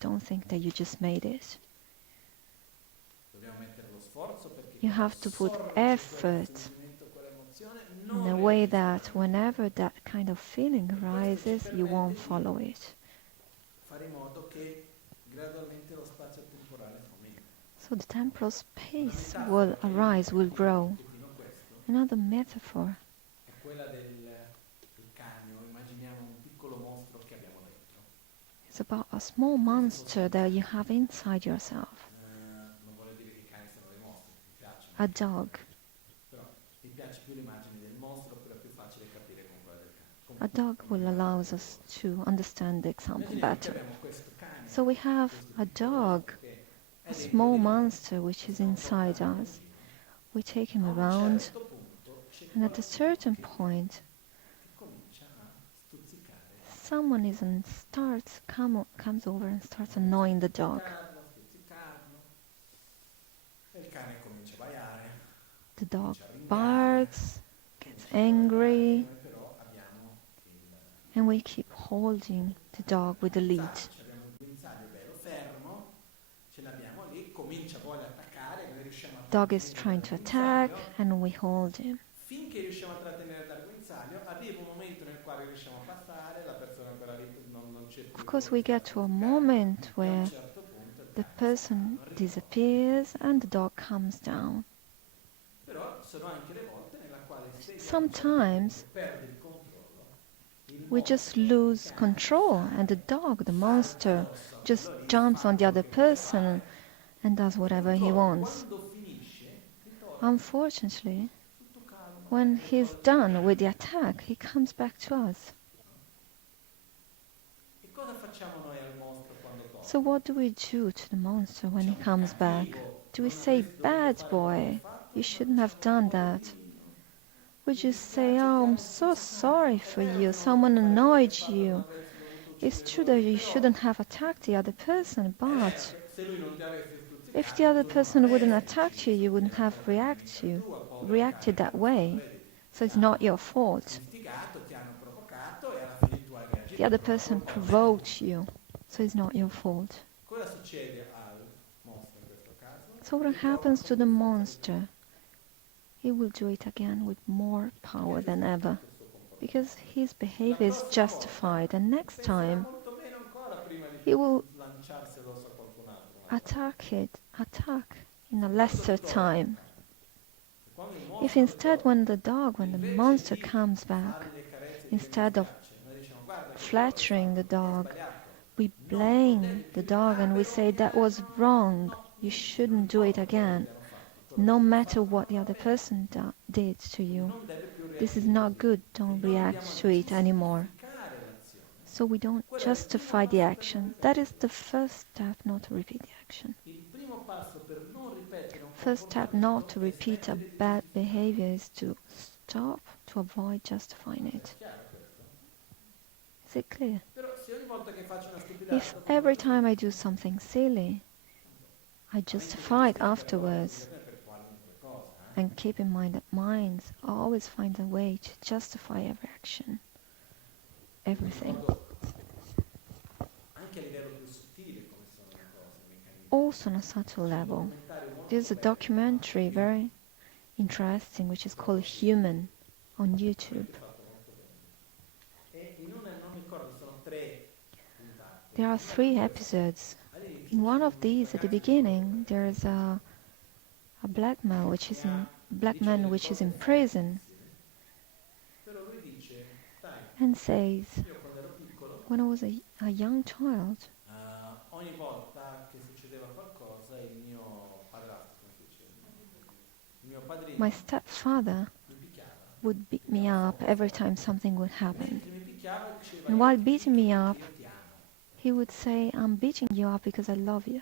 don't think that you just made it. Dobbiamo mettere lo sforzo perché You quando have to put sorge effort quel sentimento, quell'emozione, in non a way reagisco that da me. whenever that kind of feeling E questo ci arises, you permette won't di follow it. fare in modo che gradualmente lo spazio temporale aumenti. So the temporal Una space metafora will che arise, will aiuta un grow. pochettino questo Another metaphor è quella del cane, o immaginiamo un piccolo mostro che abbiamo dentro. is about a small monster that you have inside yourself, Non vuole dire che i cani siano dei mostri, mi piacciono. a dog. Però mi piace più l'immagine del mostro, però dog will allow us to understand the example Immaginiamo che better. abbiamo questo cane, So we have questo a piccolo dog, gatto che è a dentro small di noi, monster which is possiamo inside portarlo in us. giro. We take him A un around, certo punto c'è and at a qualcuno certain che point, comincia a stuzzicare, someone comes over and starts annoying the dog. stuzzicarlo, e il cane comincia a baiare, The dog comincia a ringare, barks, gets comincia a guardare, e angry, noi però abbiamo and we keep holding the dog with the lead. abbiamo il guinzaglio bello fermo, ce l'abbiamo lì, comincia poi ad attaccare, noi riusciamo a Dog is trattenere trying dal to attack, guinzaglio, and we hold him. finché riusciamo a trattenere dal guinzaglio, arriva un momento nel quale riusciamo a passare, la persona ancora lì non c'è più. Of course, we get to a moment E a un where certo punto il the cane person non ritorna. disappears and the dog comes down. Però sono anche le volte nella quale se Sometimes perdi il controllo, il we just mostro, il lose cane, control, and the dog, the monster, addosso a just quello lì, jumps fa on the quello other che vuole person fare. and does whatever he Purtroppo wants. quando finisce ritorna Unfortunately, tutto calmo, when he's done with the attack, he comes back to us. E cosa facciamo noi al mostro quando torna? So what do we do to the monster when he Diciamo, comes back? cattivo, Do we non say, avresti dovuto bad fare quello che hai boy, fatto, you ma shouldn't have diciamo, done that? poverino, We mi just say, dispiace, ti oh, I'm hanno so stuzzicato. sorry È for vero you, che non dovevi someone fare quello che hai annoyed fatto, non you. avresti dovuto It's uccidere true quello that lì, you però shouldn't have attacked the other person, è vero but che se lui non ti avesse if the stuzzicato other tu non person wouldn't avresti attack you, ucciso, you quindi wouldn't era have colpa mia tua, povero reacted cane, that che cosa, way. vedi? So Ti it's not your hanno fault. istigato, ti hanno provocato e alla fine tu hai The reagito other per una person colpa vera. provoked you, so it's not your fault. Cosa succede al mostro in questo caso? So what Riprova happens con to the più forza di monster? He will do it again with more power than ever, because his La behavior is prossima volta justified, and next penserà time molto bene ancora prima di he will lanciarsi addosso a qualcun altro. attack in a Quando lesser ritorna, time. quando il If mostro instead ritorna, when the invece monster di comes back, fargli le carezze di instead of ringraziarci, noi diciamo guarda che quello che hai flattering the fatto è dog, sbagliato, we non lo blame devi più the ripetere. dog Ah, and we però say mi that was hanno... wrong, No, you niente, non shouldn't do it importa quello che again, abbiano fatto, quello no che tu hai matter fatto what non the va other bene, person did to quindi you. non deve più This is reagire not così. good, Quindi don't noi andiamo react a to it anymore. giustificare l'azione. So we don't Quello è il primo justify the passo per non action. That ripetere. is the first step, not to repeat the action. Il primo passo per non ripetere un First step not comportamento to è repeat a smettere di bad giustificare. behavior is to stop, to avoid justifying È it. chiaro questo? Is it clear? Però se ogni volta che faccio una stupidata If dopo non every lo time I giustifico, do something silly, I ma mente che justify it giustifica le cose afterwards, bisogna per qualunque cosa, and keep in mind that minds always find a way to justify every action, Io mi everything. ricordo anche a livello più sottile come sono le cose, i meccanismi. Also on a C'è subtle un level, documentario molto there's a bello documentary fatto very interesting which is called Human on YouTube. veramente fatto molto bene. E in una, non mi ricordo, sono 3 puntate. There are 3 episodes. All'inizio In one c'è of un these, at the ragazzo piccolo beginning, there is a black man which is dice delle in cose prison fortissime, però lui dice, sai, and says, io quando ero piccolo, when I was a young child, ogni volta che succedeva qualcosa, il mio padrastro, come si dice, il mio padrino my stepfather mi picchiava. would beat me up every time something would happen. Mentre mi picchiava diceva, And io while ti beating picchio me perché up, io ti amo. he would say, I'm beating you up because I love you.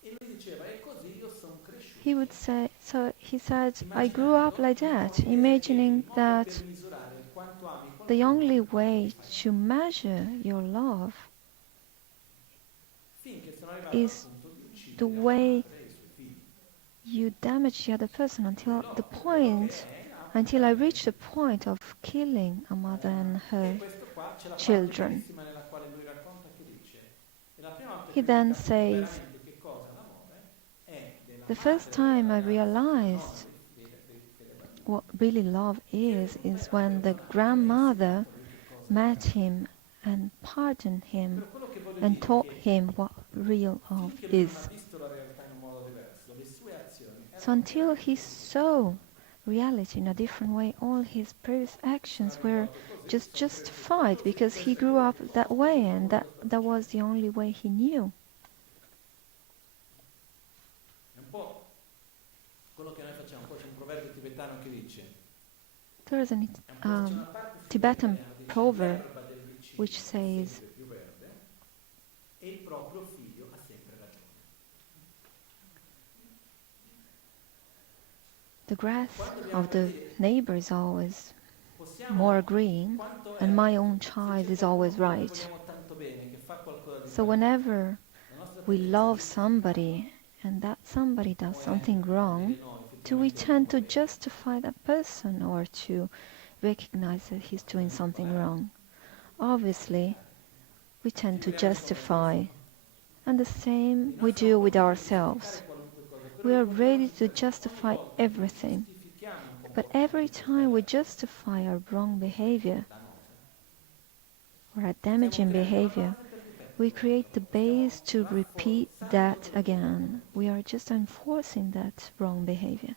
E lui diceva, e così io sono cresciuto. He would say, so he said, I grew up Immaginando like di that, come imagining il modo that per misurare quanto ami the qualcuno only è quando way gli fai to measure your love finché sono arrivato is al punto di the uccidere la way madre e i suoi figli. you damage the other person until Quello the è quello point, che è until I reach the point of killing a mother and E her questo qua c'è la parte children. bellissima nella quale lui racconta che dice, e la prima volta He che then ho capito says, veramente che cosa è l'amore è della the madre first della time I ragazza, non realized delle bambine. what really love is when the Lei si grandmother insegnato lui che cosa met era. him and pardoned him Però quello che voglio and dire è taught che him what real love finché lui non is. ha visto la realtà in un modo diverso, le sue azioni So erano until he veramente saw reality in a different way, all his previous actions were just justified because he grew up that way and that was the only way he knew. è un po' quello che noi facciamo. Poi c'è un proverbio tibetano che dice There is a c'è una parte Tibetan che dice proverb l'erba del vicino which è says, sempre più verde e il proprio figlio ha sempre ragione. the grass Qua dobbiamo of the capire, neighbor is always more possiamo, green, quanto and è, my own se child c'è is qualcuno always con cui right. vogliamo tanto bene, che fa qualcosa di So sbagliato, whenever la nostra we tendenza è love giustificarlo, somebody and that somebody does o è anche something dire wrong, no, do we effettivamente è tend troppo to bene. justify that person or to recognize that he's doing something Giusto, wrong? Obviously, we tend to Figuriamoci quando è questo. justify. And the same E noi we siamo do with pronti per ourselves. giustificare qualunque cosa, però We are ready ricordiamoci to questo, ogni justify volta che noi everything. giustifichiamo un But every comportamento time we sbagliato, justify our wrong behavior dannoso, or our stiamo damaging creando la behavior, base per we ripeterlo create un'altra the volta. Stiamo base to repeat rafforzando that quello che stiamo again. facendo. We are just enforcing that wrong behavior.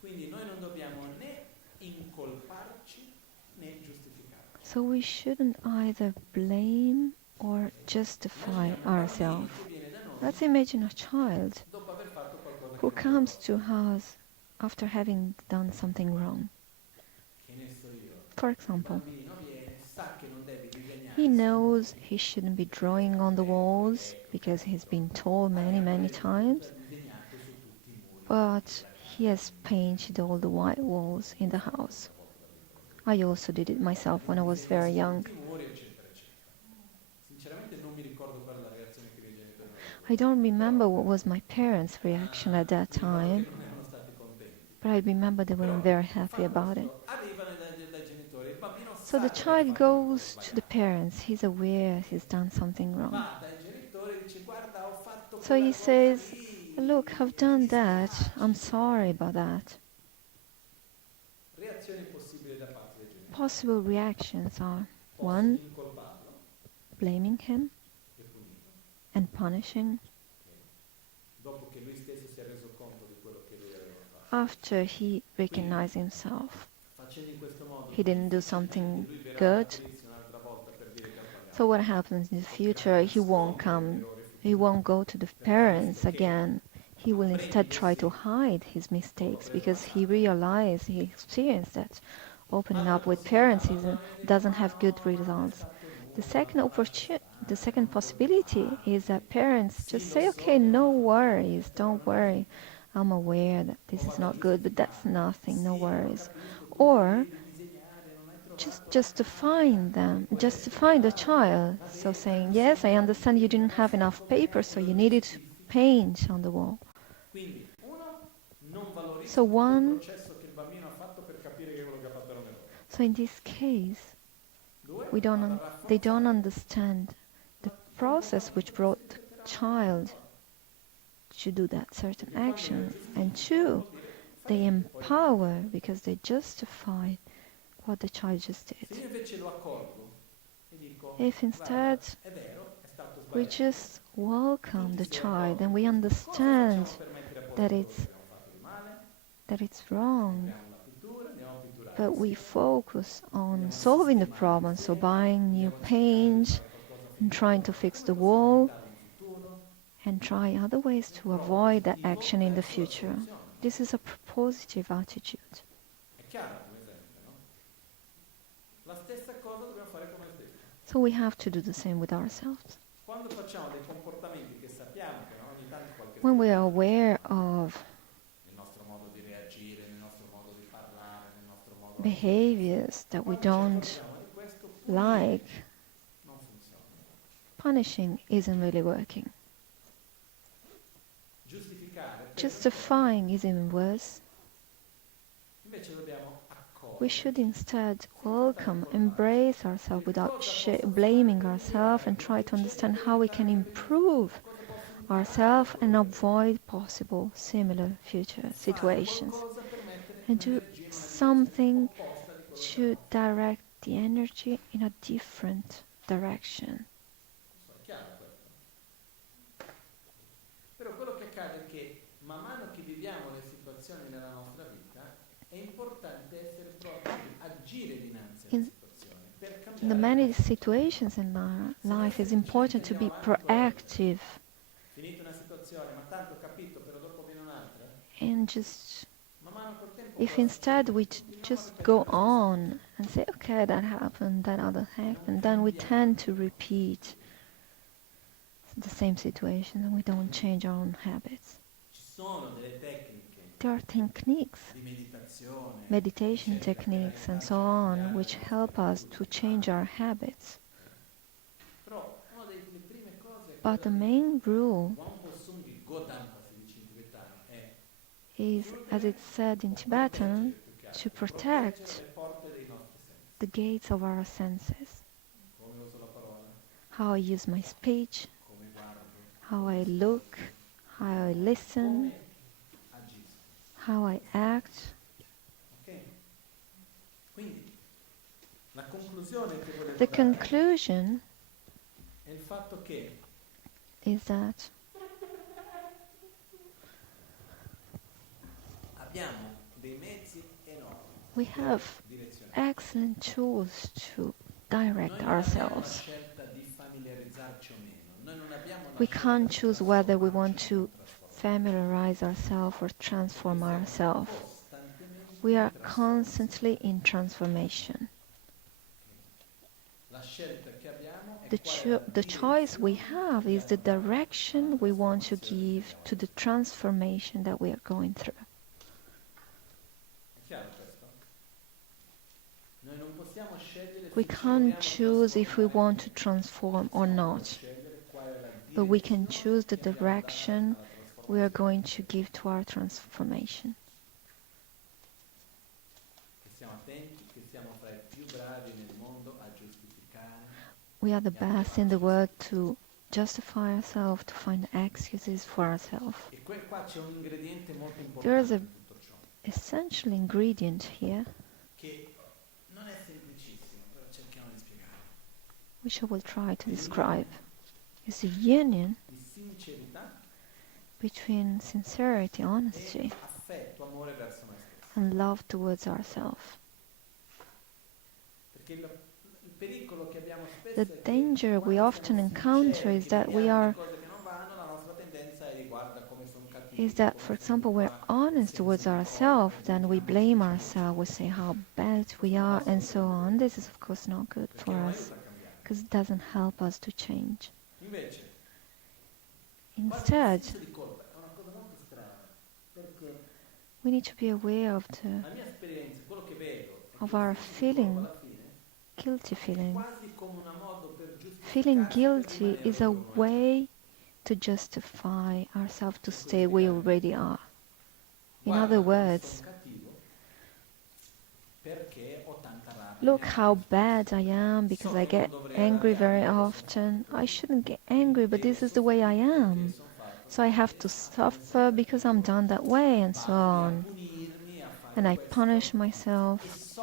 Quindi noi non dobbiamo né incolparci né giustificarci. So we shouldn't either blame or justify Immaginiamo un bambino ourselves. che viene da noi Let's imagine a child dopo aver fatto qualcosa che who non comes doveva to fare. us after having done something wrong. Che ne so io, For il example, bambino viene, sa che non deve he disegnare sui knows muri, he shouldn't be drawing on the walls because he's been told many, many times, disegnato su tutti i muri but della he casa. has painted all the white walls in the house. I also did it myself when I was very young. Tutti i muri, eccetera, eccetera. Sinceramente non mi ricordo qual è la reazione che i miei genitori mi hanno I avuto. don't remember what was my parents' reaction at that Mi ricordo che time, non erano stati contenti. but I remember they weren't Però, very happy fatto about it. sto, arrivano dai genitori, il bambino So the sa di aver child fatto una cosa goes to the sbagliata. parents, he's aware he's done something wrong. Va dai genitori e dice guarda ho fatto So quella he cosa says, lì, look, I've mi done that, dispiace. I'm sorry about that. Reazioni possibili da parte dei genitori. Possible reactions are Posso 1. incolparlo Blaming him e punirlo. and punishing Dopo che lui stesso si è reso conto di quello che lui aveva fatto. after he recognized himself Facendo in questo modo, he didn't do difficilmente something lui verrà ad good. aprirsi un'altra volta per dire che ha sbagliato. So what happens in the future, he won't go to the parents again. He will instead try to hide his mistakes because he realized, he experienced that opening up with parents doesn't have good results. The second possibility is that parents just say, okay, no worries, don't worry. I'm aware that this is not good, but that's nothing, no worries. Or just justifying the child. So saying, yes, I understand you didn't have enough paper, so you needed to paint on the wall. Quindi, uno, non valorizza So tutto il one, processo che il bambino ha fatto per capire che quello che ha fatto era un errore. so in this case, Due, they don't understand the process which brought the child to do that certain action. And 2, they empower because they justify what the child just Se did. io invece lo accolgo e dico, If instead guarda, è vero, è stato we sbagliato. just welcome the child and we Cosa understand facciamo per mettere a posto that quello it's che abbiamo fatto di male? that it's wrong, Compriamo la pittura, andiamo a pitturare but we insieme. focus on solving the problem, so buying new paint and trying to fix the wall and try other ways to avoid that action in the future. This is a positive attitude. È chiaro come esempio, no? La stessa cosa dobbiamo fare con noi stessi. So we have to do the same with ourselves. Quando facciamo dei comportamenti che sappiamo che no, ogni tanto qualche When we are aware of nel nostro modo di reagire, nel nostro modo di parlare, nel nostro modo behaviors that we quando ci don't accorgiamo di questo, like, non funziona. punishing isn't really working. Giustificare, Justifying is even worse. invece dobbiamo accorgere. We should instead welcome, embrace ourselves without blaming ourselves and try to understand how we can improve ourselves and avoid possible similar future situations. And do something to direct the energy in a different direction. È chiaro questo. Però quello che accade è che man mano che viviamo le situazioni nella nostra vita è importante essere pronti a agire dinanzi alle situazioni per In the cambiare. many situations in our life, it's important to be proactive Finita una situazione, ma tanto ho capito, però dopo viene un'altra. and just, Man mano col tempo if instead we just go on and say, okay, that happened, that other happened, then we tend to repeat the same situation and we don't change our own habits. Ci sono delle tecniche There are techniques, di meditazione, meditation techniques and so on, which help us to change our habits. però una delle prime cose è But the main rule is, as it's said in Tibetan, to protect the gates of our senses. How I use my speech, how I look, how I listen, how I act. The conclusion is that we have excellent tools to direct ourselves. We can't choose whether we want to familiarize ourselves or transform ourselves. We are constantly in transformation. The choice we have is the direction we want to give to the transformation that we are going through. We can't choose if we want to transform or not, but we can choose the direction we are going to give to our transformation. We are the best in the world to justify ourselves, to find excuses for ourselves. There is an essential ingredient here, which I will try to describe. It's the union between sincerity, honesty, and love towards ourselves. The danger we often encounter is that for example, we're honest towards ourselves, then we blame ourselves, we say how bad we are, and so on. This is, of course, not good for us, because it doesn't help us to change. Instead, we need to be aware of our guilty feeling. Feeling guilty is a way to justify ourselves to stay where we already are. In other words, look how bad I am because I get angry very often. I shouldn't get angry, but this is the way I am. So I have to suffer because I'm done that way, and so on. And I punish myself.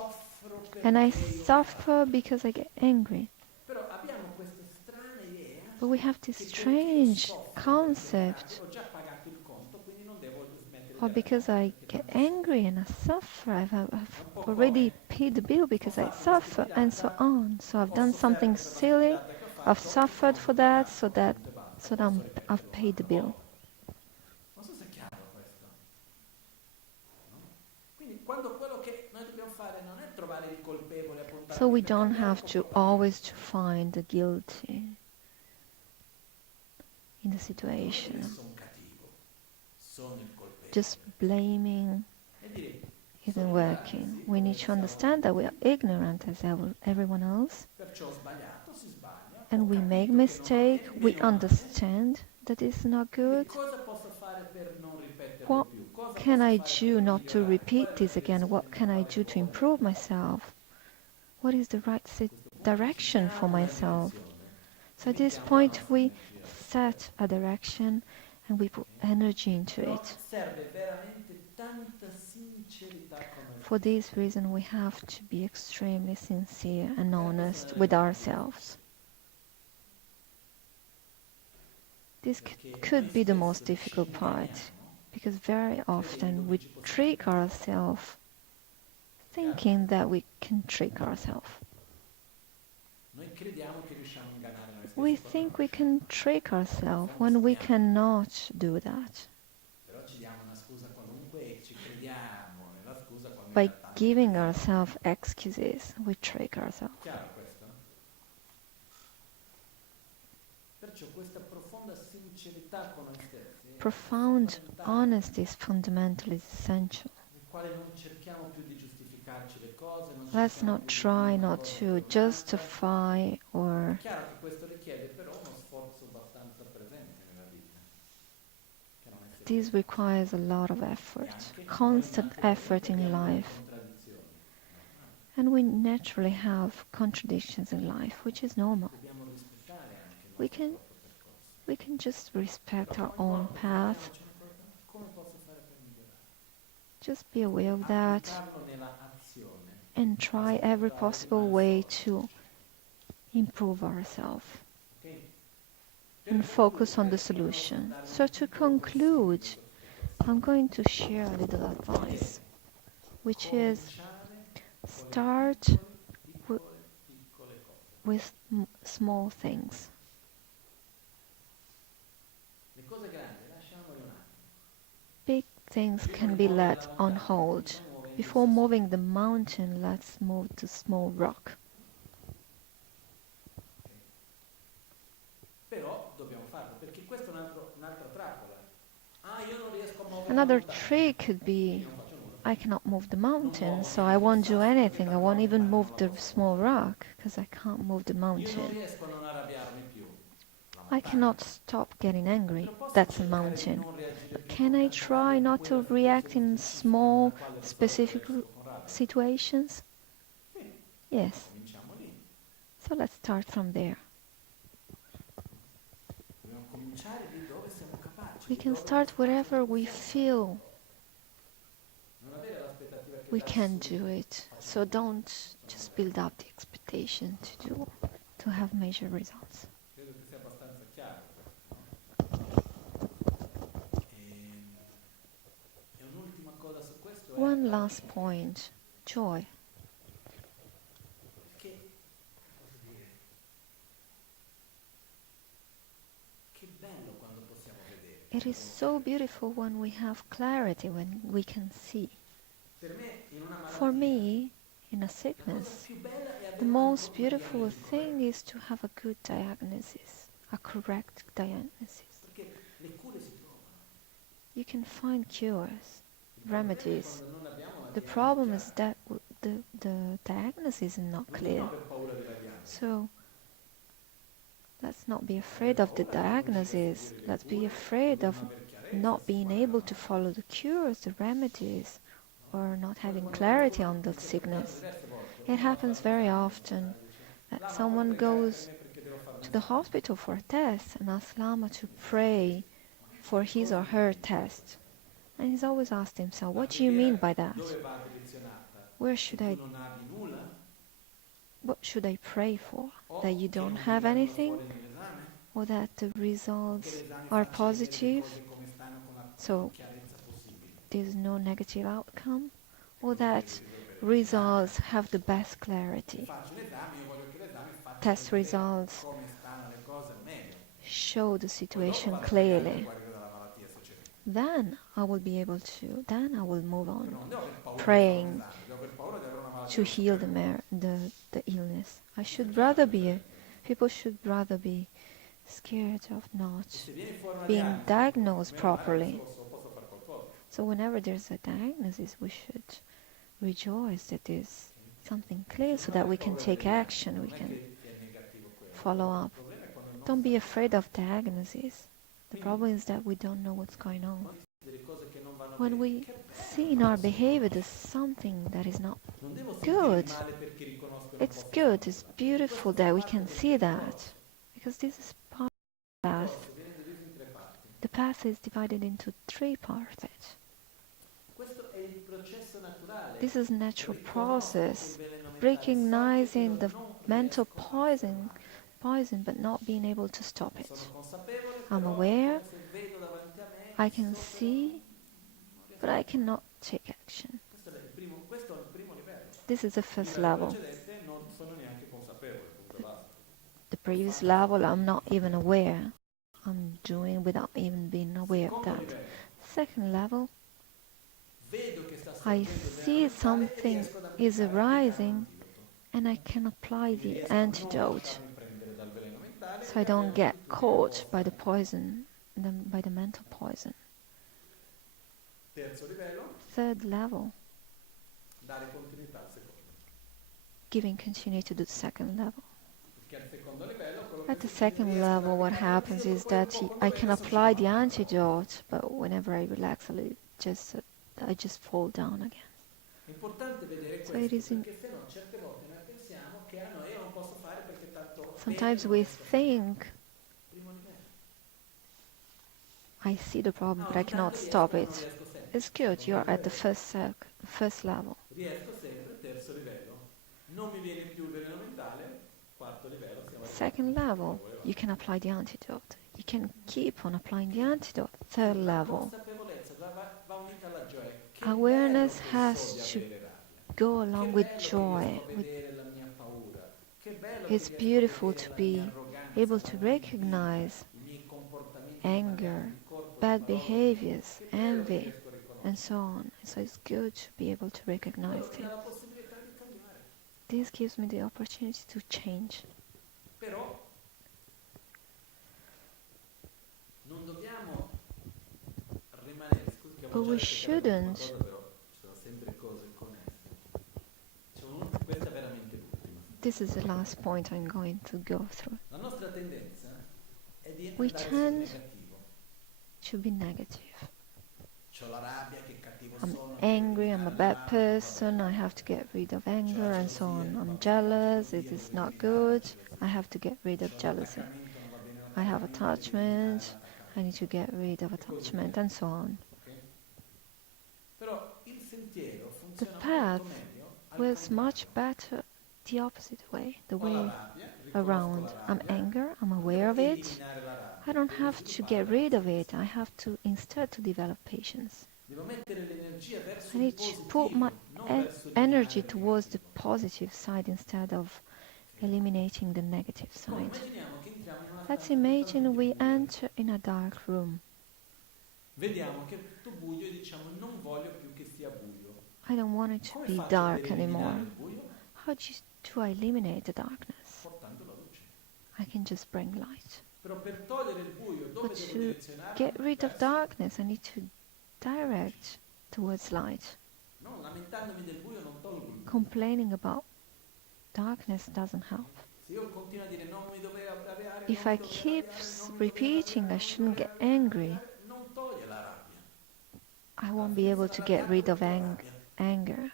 And I suffer because I get angry. But we have this strange concept, or because I get angry and I suffer, I've already paid the bill because I suffer, and so on. So I've done something silly, I've suffered for that, so I've paid the bill. So we don't have to always to find the guilty in the situation. Just blaming isn't working. We need to understand that we are ignorant as everyone else, and we make mistakes. We understand that it's not good. What can I do not to repeat this again? What can I do to improve myself? What is the right direction for myself? So at this point we set a direction and we put energy into it. For this reason we have to be extremely sincere and honest with ourselves. This could be the most difficult part, because very often we trick ourselves thinking that we can trick ourselves. We think we can trick ourselves when we cannot do that. By giving ourselves excuses, we trick ourselves. Chiaro questo? Perciò questa profonda sincerità con noi stessi è Profound fondamentale, honesty is fundamentally essential. nel quale non cerchiamo più di giustificarci le cose, non Let's cerchiamo not più di try dire una not cosa to o un'altra. justify or È chiaro che questo richiede però uno sforzo abbastanza presente nella vita, che non è sempre this facile. requires a lot of E effort, anche poi constant tante volte effort in abbiamo delle life. contraddizioni, normale. And we naturally have contradictions in life, which is normal. Dobbiamo rispettare anche il We nostro can proprio percorso. we can just respect Però our ogni own volta path. chiediamoci una cosa, come posso fare per migliorare? Just be aware of that Applicarlo nella azione, and try every possible way to improve ourselves ok? and focus on the solution. So to conclude, I'm going to share a little advice, which is start piccole cose. with small things. Le cose grandi lasciamole un attimo. Big things can be let on hold. Before moving the mountain, let's move the small rock. Però dobbiamo farlo, perché questo è un'altra trappola. Ah, io non riesco a muovere la Another montagna, trick could quindi be, non faccio nulla. I cannot move the mountain, so I won't do anything. I won't even move the small rock, because I can't move the Io non mountain. riesco a non arrabbiarmi più. La I montagna. cannot stop getting angry. Però posso That's a cercare di mountain. non reagire più Can con I tanta try rabbia not in to quella react situazione in specifica small, nella quale di solito specific reagisco con rabbia? situations? Sì, Yes. cominciamo lì. So let's start from there. Dobbiamo cominciare lì dove siamo capaci. We lì can dove start siamo capaci wherever di we farlo. feel Non avere l'aspettativa che we da can subito do it. So don't just build up the expectation to have major results. Credo che sia abbastanza chiaro questo, no? E un'ultima cosa su questo è One la last gioia. point, joy. Perché, posso dire, che bello quando possiamo vedere. It is so beautiful when we have clarity, when we can see. Per me, in una For malattia, me, in a la cosa sickness, più bella è avere the una most una beautiful diagnosi thing corretta. is to have a good diagnosis, a correct diagnosis. Perché le cure si trovano. You can find cures, Il problema è remedies. quando non abbiamo una The diagnosi problem is chiara. that the diagnosis is not Non clear. dobbiamo aver paura della diagnosi. So let's not be afraid of the diagnosis. Let's be afraid of not being able to follow the cures, the remedies, or not having clarity on the sickness. It happens very often that someone goes to the hospital for a test and asks Lama to pray for his or her test. And he's always asked himself, what do you mean by that? Dove va direzionata? Where Se should tu I, non abbi nulla, what should I pray for? o That you che don't non have vengano anything? fuori nell'esame, Or that the che results l'esame are faccia vedere le positive, cose come stanno con la so chiarezza possibile. there's no negative outcome? Or Quello che that risolverebbe. results have the best Se clarity? faccio l'esame, io voglio che l'esame faccia Test vedere results come stanno le cose meglio. show the Poi dopo situation vado a pregare per clearly. guarire dalla malattia se c'è. Then I will be able to, then I will move Però on, non devo aver paura di fare un praying esame, devo aver paura di avere una malattia to e non heal saperlo. the illness. I should Chiaro, rather per be, esempio. people should rather be scared of E not se viene fuori una being diagnosi, diagnosed meno male, properly. adesso posso fare qualcosa. So whenever there's a diagnosis, we should rejoice that there's something clear so that we can take action, we Non è can che sia negativo quello. follow Il up. problema è quando il Don't be nostro afraid of diagnosis. The problem is that we don't know what's going on. quando delle cose che non vanno When bene, we che bello, see in our behavior there's something that is not non devo good, sentirmi male perché riconosco che non it's posso good, farlo. it's beautiful Questo fa that we parte can del see percorso. that. Because this is part of Il the path. percorso viene diviso in tre parti. The path is divided into three parts. Questo è il processo naturale. This is natural Riconosco process, che il veleno mentale, so che recognizing io the non mental riesco a fermarlo. poison but not being able to stop it. Sono consapevole, I'm però aware, è come se vedo davanti a me, I can so, però see, non riesco but a I cannot take action. questo è il primo livello. This is the Il first livello level. precedente non sono neanche consapevole, punto e basta. The previous level, I'm not even aware. I'm doing without even being aware of Secondo that. livello, Second level, I see something is arising and I can apply the antidote so I don't get caught by the poison, by the mental poison. Third level, giving continuity to the second level. At the second level, what happens is that I can apply the antidote, but whenever I relax a little, I just fall down again. So it is sometimes we think, I see the problem, but I cannot stop it. It's good, you're at the first level. Second level, you can apply the antidote. You can keep on applying the antidote. Third level, awareness has to go along with joy. It's beautiful to be able to recognize anger, bad behaviors, envy, and so on. So it's good to be able to recognize it. This gives me the opportunity to change. But we shouldn't. This is the last point I'm going to go through. We tend to be negative. I'm angry, I'm a bad person, I have to get rid of anger and so on. I'm jealous, it is not good, I have to get rid of jealousy. I have attachment, I need to get rid of attachment and so on. The path works much better the opposite way, the way around. I'm angry, I'm aware of it. I don't have to get rid of it. I have to instead to develop patience. I need to put my energy towards the positive side instead of eliminating the negative side. Let's imagine we enter in a dark room. I don't want it to be dark anymore. How do I eliminate the darkness? I can just bring light. But to get rid of darkness, I need to direct towards light. Complaining about darkness doesn't help. If I keep repeating I shouldn't get angry, I won't be able to get rid of anger.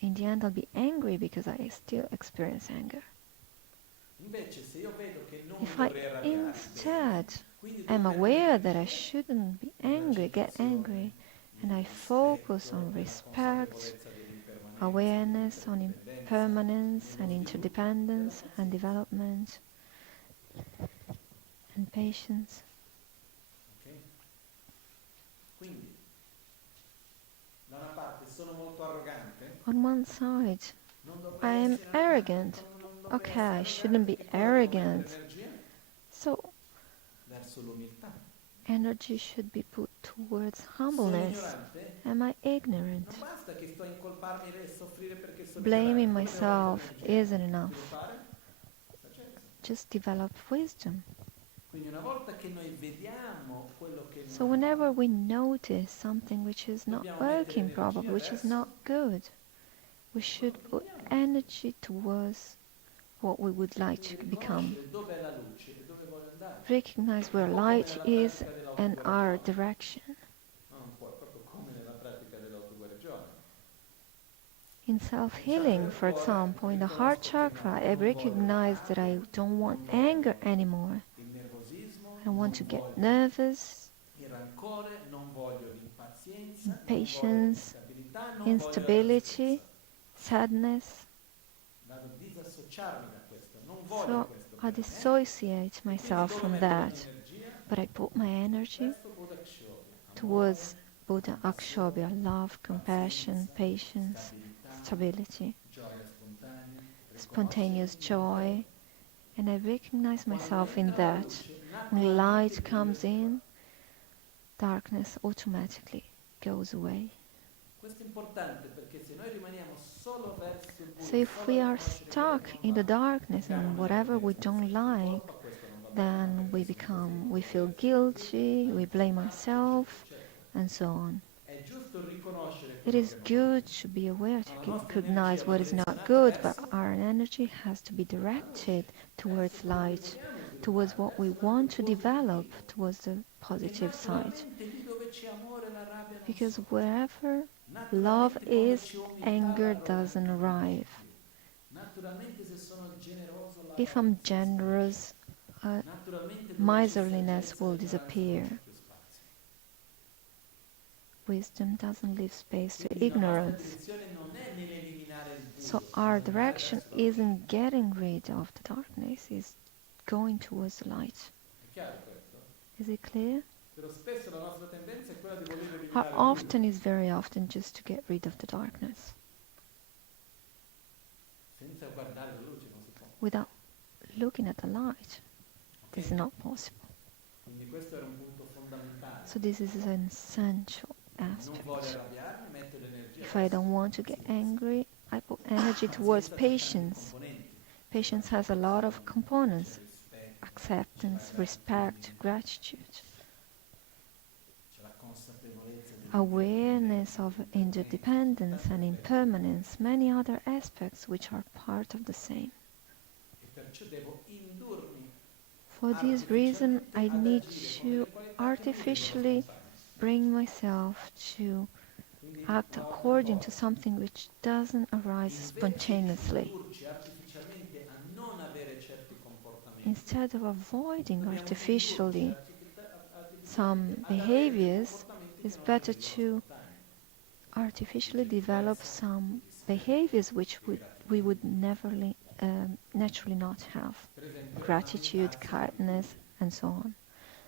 In the end, I'll be angry because I still experience anger. If I instead am aware that I shouldn't be angry, get angry, and I focus on respect, awareness on impermanence and interdependence and development and patience. On one side, I am arrogant. Okay, I shouldn't be arrogant. So, energy should be put towards humbleness. Am I ignorant? Blaming myself isn't enough. Just develop wisdom. So whenever we notice something which is not working properly, which is not good, we should put energy towards what we would like to become. Recognize where light is and our direction. In self-healing, for example, in the heart chakra, I recognize that I don't want anger anymore. I don't want to get nervous, impatience, instability, sadness. So I dissociate myself from that, but I put my energy towards Buddha Akshobhya, love, compassion, patience, stability, spontaneous joy, and I recognize myself in that. When light comes in, darkness automatically goes away. Questo è importante perché se noi rimaniamo solo verso il buio, So if we are stuck in the darkness and whatever we don't like, then we feel guilty, we blame ourselves, and so on. È giusto riconoscere It quello is che non va good bene. to be aware, Ma la to nostra recognize energia what va is not direzionata good, but verso our energy has to be directed towards quello che light, vogliamo towards sviluppare, what we verso l'alto want to develop, positivo. towards the Perché positive side. naturalmente lì dove c'è amore la rabbia non Because sorge. wherever love Naturalmente quando is, c'è umiltà anger l'arroganza doesn't non nasce arrive. più. Naturalmente se sono generoso If I'm l'avanza sparisce. generous, Naturalmente dove c'è miserliness saggezza will l'ignoranza non disappear. c'è più spazio. Wisdom doesn't leave space to Quindi la nostra ignorance. direzione non è nell'eliminare il So buio, our nell'andare direction verso la luce. isn't getting rid of the darkness, it's going towards the light. È chiaro questo? Is it clear? Però spesso la nostra tendenza è quella di voler How eliminare il often buio, is very often just to get rid of the darkness senza guardare la luce, non si può. without looking at the light. Ok? It's not possible. Quindi questo era un punto fondamentale. So this is an essential Non voglio aspect. arrabbiarmi, metto l'energia If I don't want to get angry, I put energy towards patience. Patience has a lot of components: acceptance, respect, gratitude, c'è la consapevolezza awareness of interdependence and impermanence, many other aspects which are part of the same. e perciò devo indurmi For this reason, I need to artificially bring myself to act according to something which doesn't arise spontaneously. indurci artificialmente a non avere certi comportamenti. Instead of avoiding Dobbiamo artificially indurci some ad avere dei behaviors, comportamenti it's che non better ci to artificially develop some behaviors which we would naturally not have. per esempio Gratitude, kindness, and so on.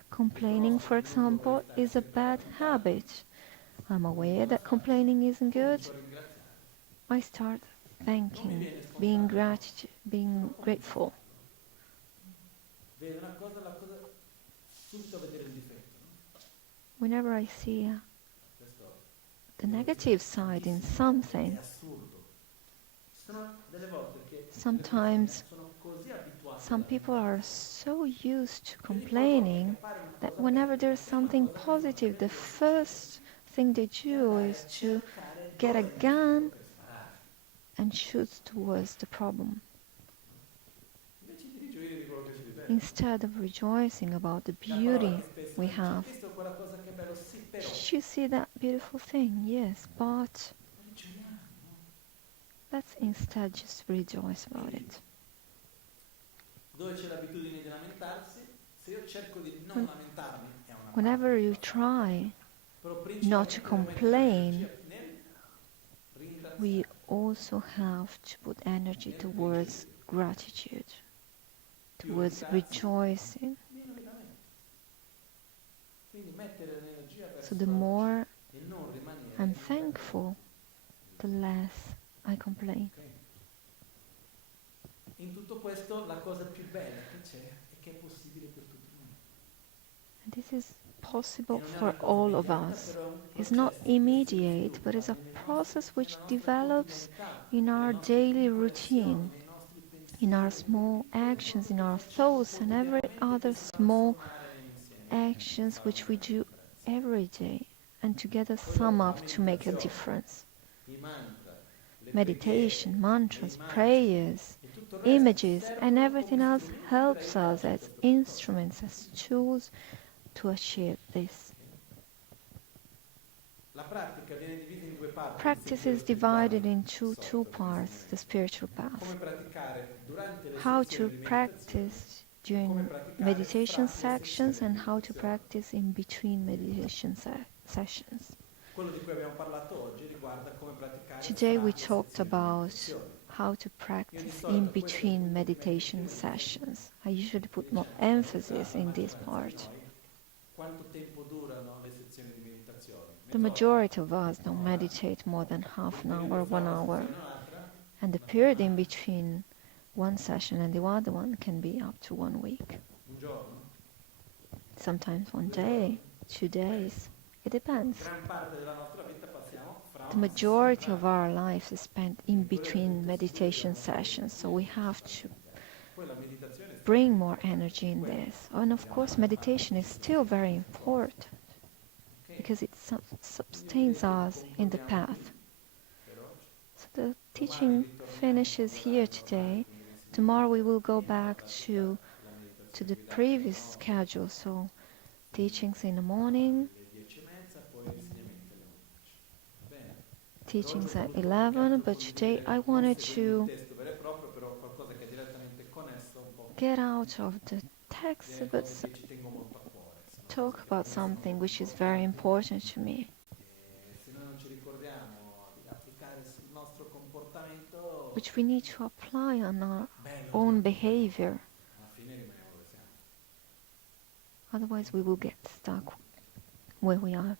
Complaining, for example, is a bad habit. I'm aware that complaining isn't good. comincio a ringraziare. I start thanking, being grateful. Vede una cosa, la cosa subito vedere il difetto, no? Whenever I see Questo the negative side in something, è assurdo. Sono delle volte che sometimes sono così abituati some alla people rinunzia, are so used to complaining that whenever there's something positive, the first thing they do is to get a gun per sparare. and shoot towards the problem, Invece di rigioire di quello che ci diverte. instead of rejoicing about the beauty we have. Visto quella cosa che è bello, sì, però Did you see that beautiful thing? Yes, but rigioiamo, no? let's instead just rejoice about it. Dove c'è l'abitudine di lamentarsi, se io cerco di non lamentarmi è una Whenever you try però not to principalmente complain, nel ringraziare. we also have to put energy towards gratitude, towards rejoicing. Meno mi lamento. Quindi mettere l'energia verso So the la luce more e non rimanere I'm in thankful, the less I complain. Ok? In tutto questo la cosa più bella che c'è è che è possibile per tutti noi. And this is possible for all of us. It's not immediate, but it's a process which develops in our daily routine, in our small actions, in our thoughts, and every other small actions which we do every day, and together sum up to make a difference. Meditation, mantras, prayers, images, and everything else helps us as instruments, as tools to achieve this. Practice is divided into two parts, the spiritual path. How to practice during meditation sections and how to practice in between meditation sessions. Today we talked about how to practice in between meditation sessions. I usually put more emphasis in this part. The majority of us don't meditate more than half an hour, 1 hour, and the period in between one session and the other one can be up to 1 week. Sometimes 1 day, 2 days. It depends. the majority of our life is spent in between meditation sessions, so we have to bring more energy in this. And of course, meditation is still very important because it sustains us in the path. So the teaching finishes here today. Tomorrow we will go back to the previous schedule, so teachings in the morning, teachings at 11, but today I wanted to get out of the text but talk about something which is very important to me. Which we need to apply on our own behavior. Otherwise we will get stuck where we are.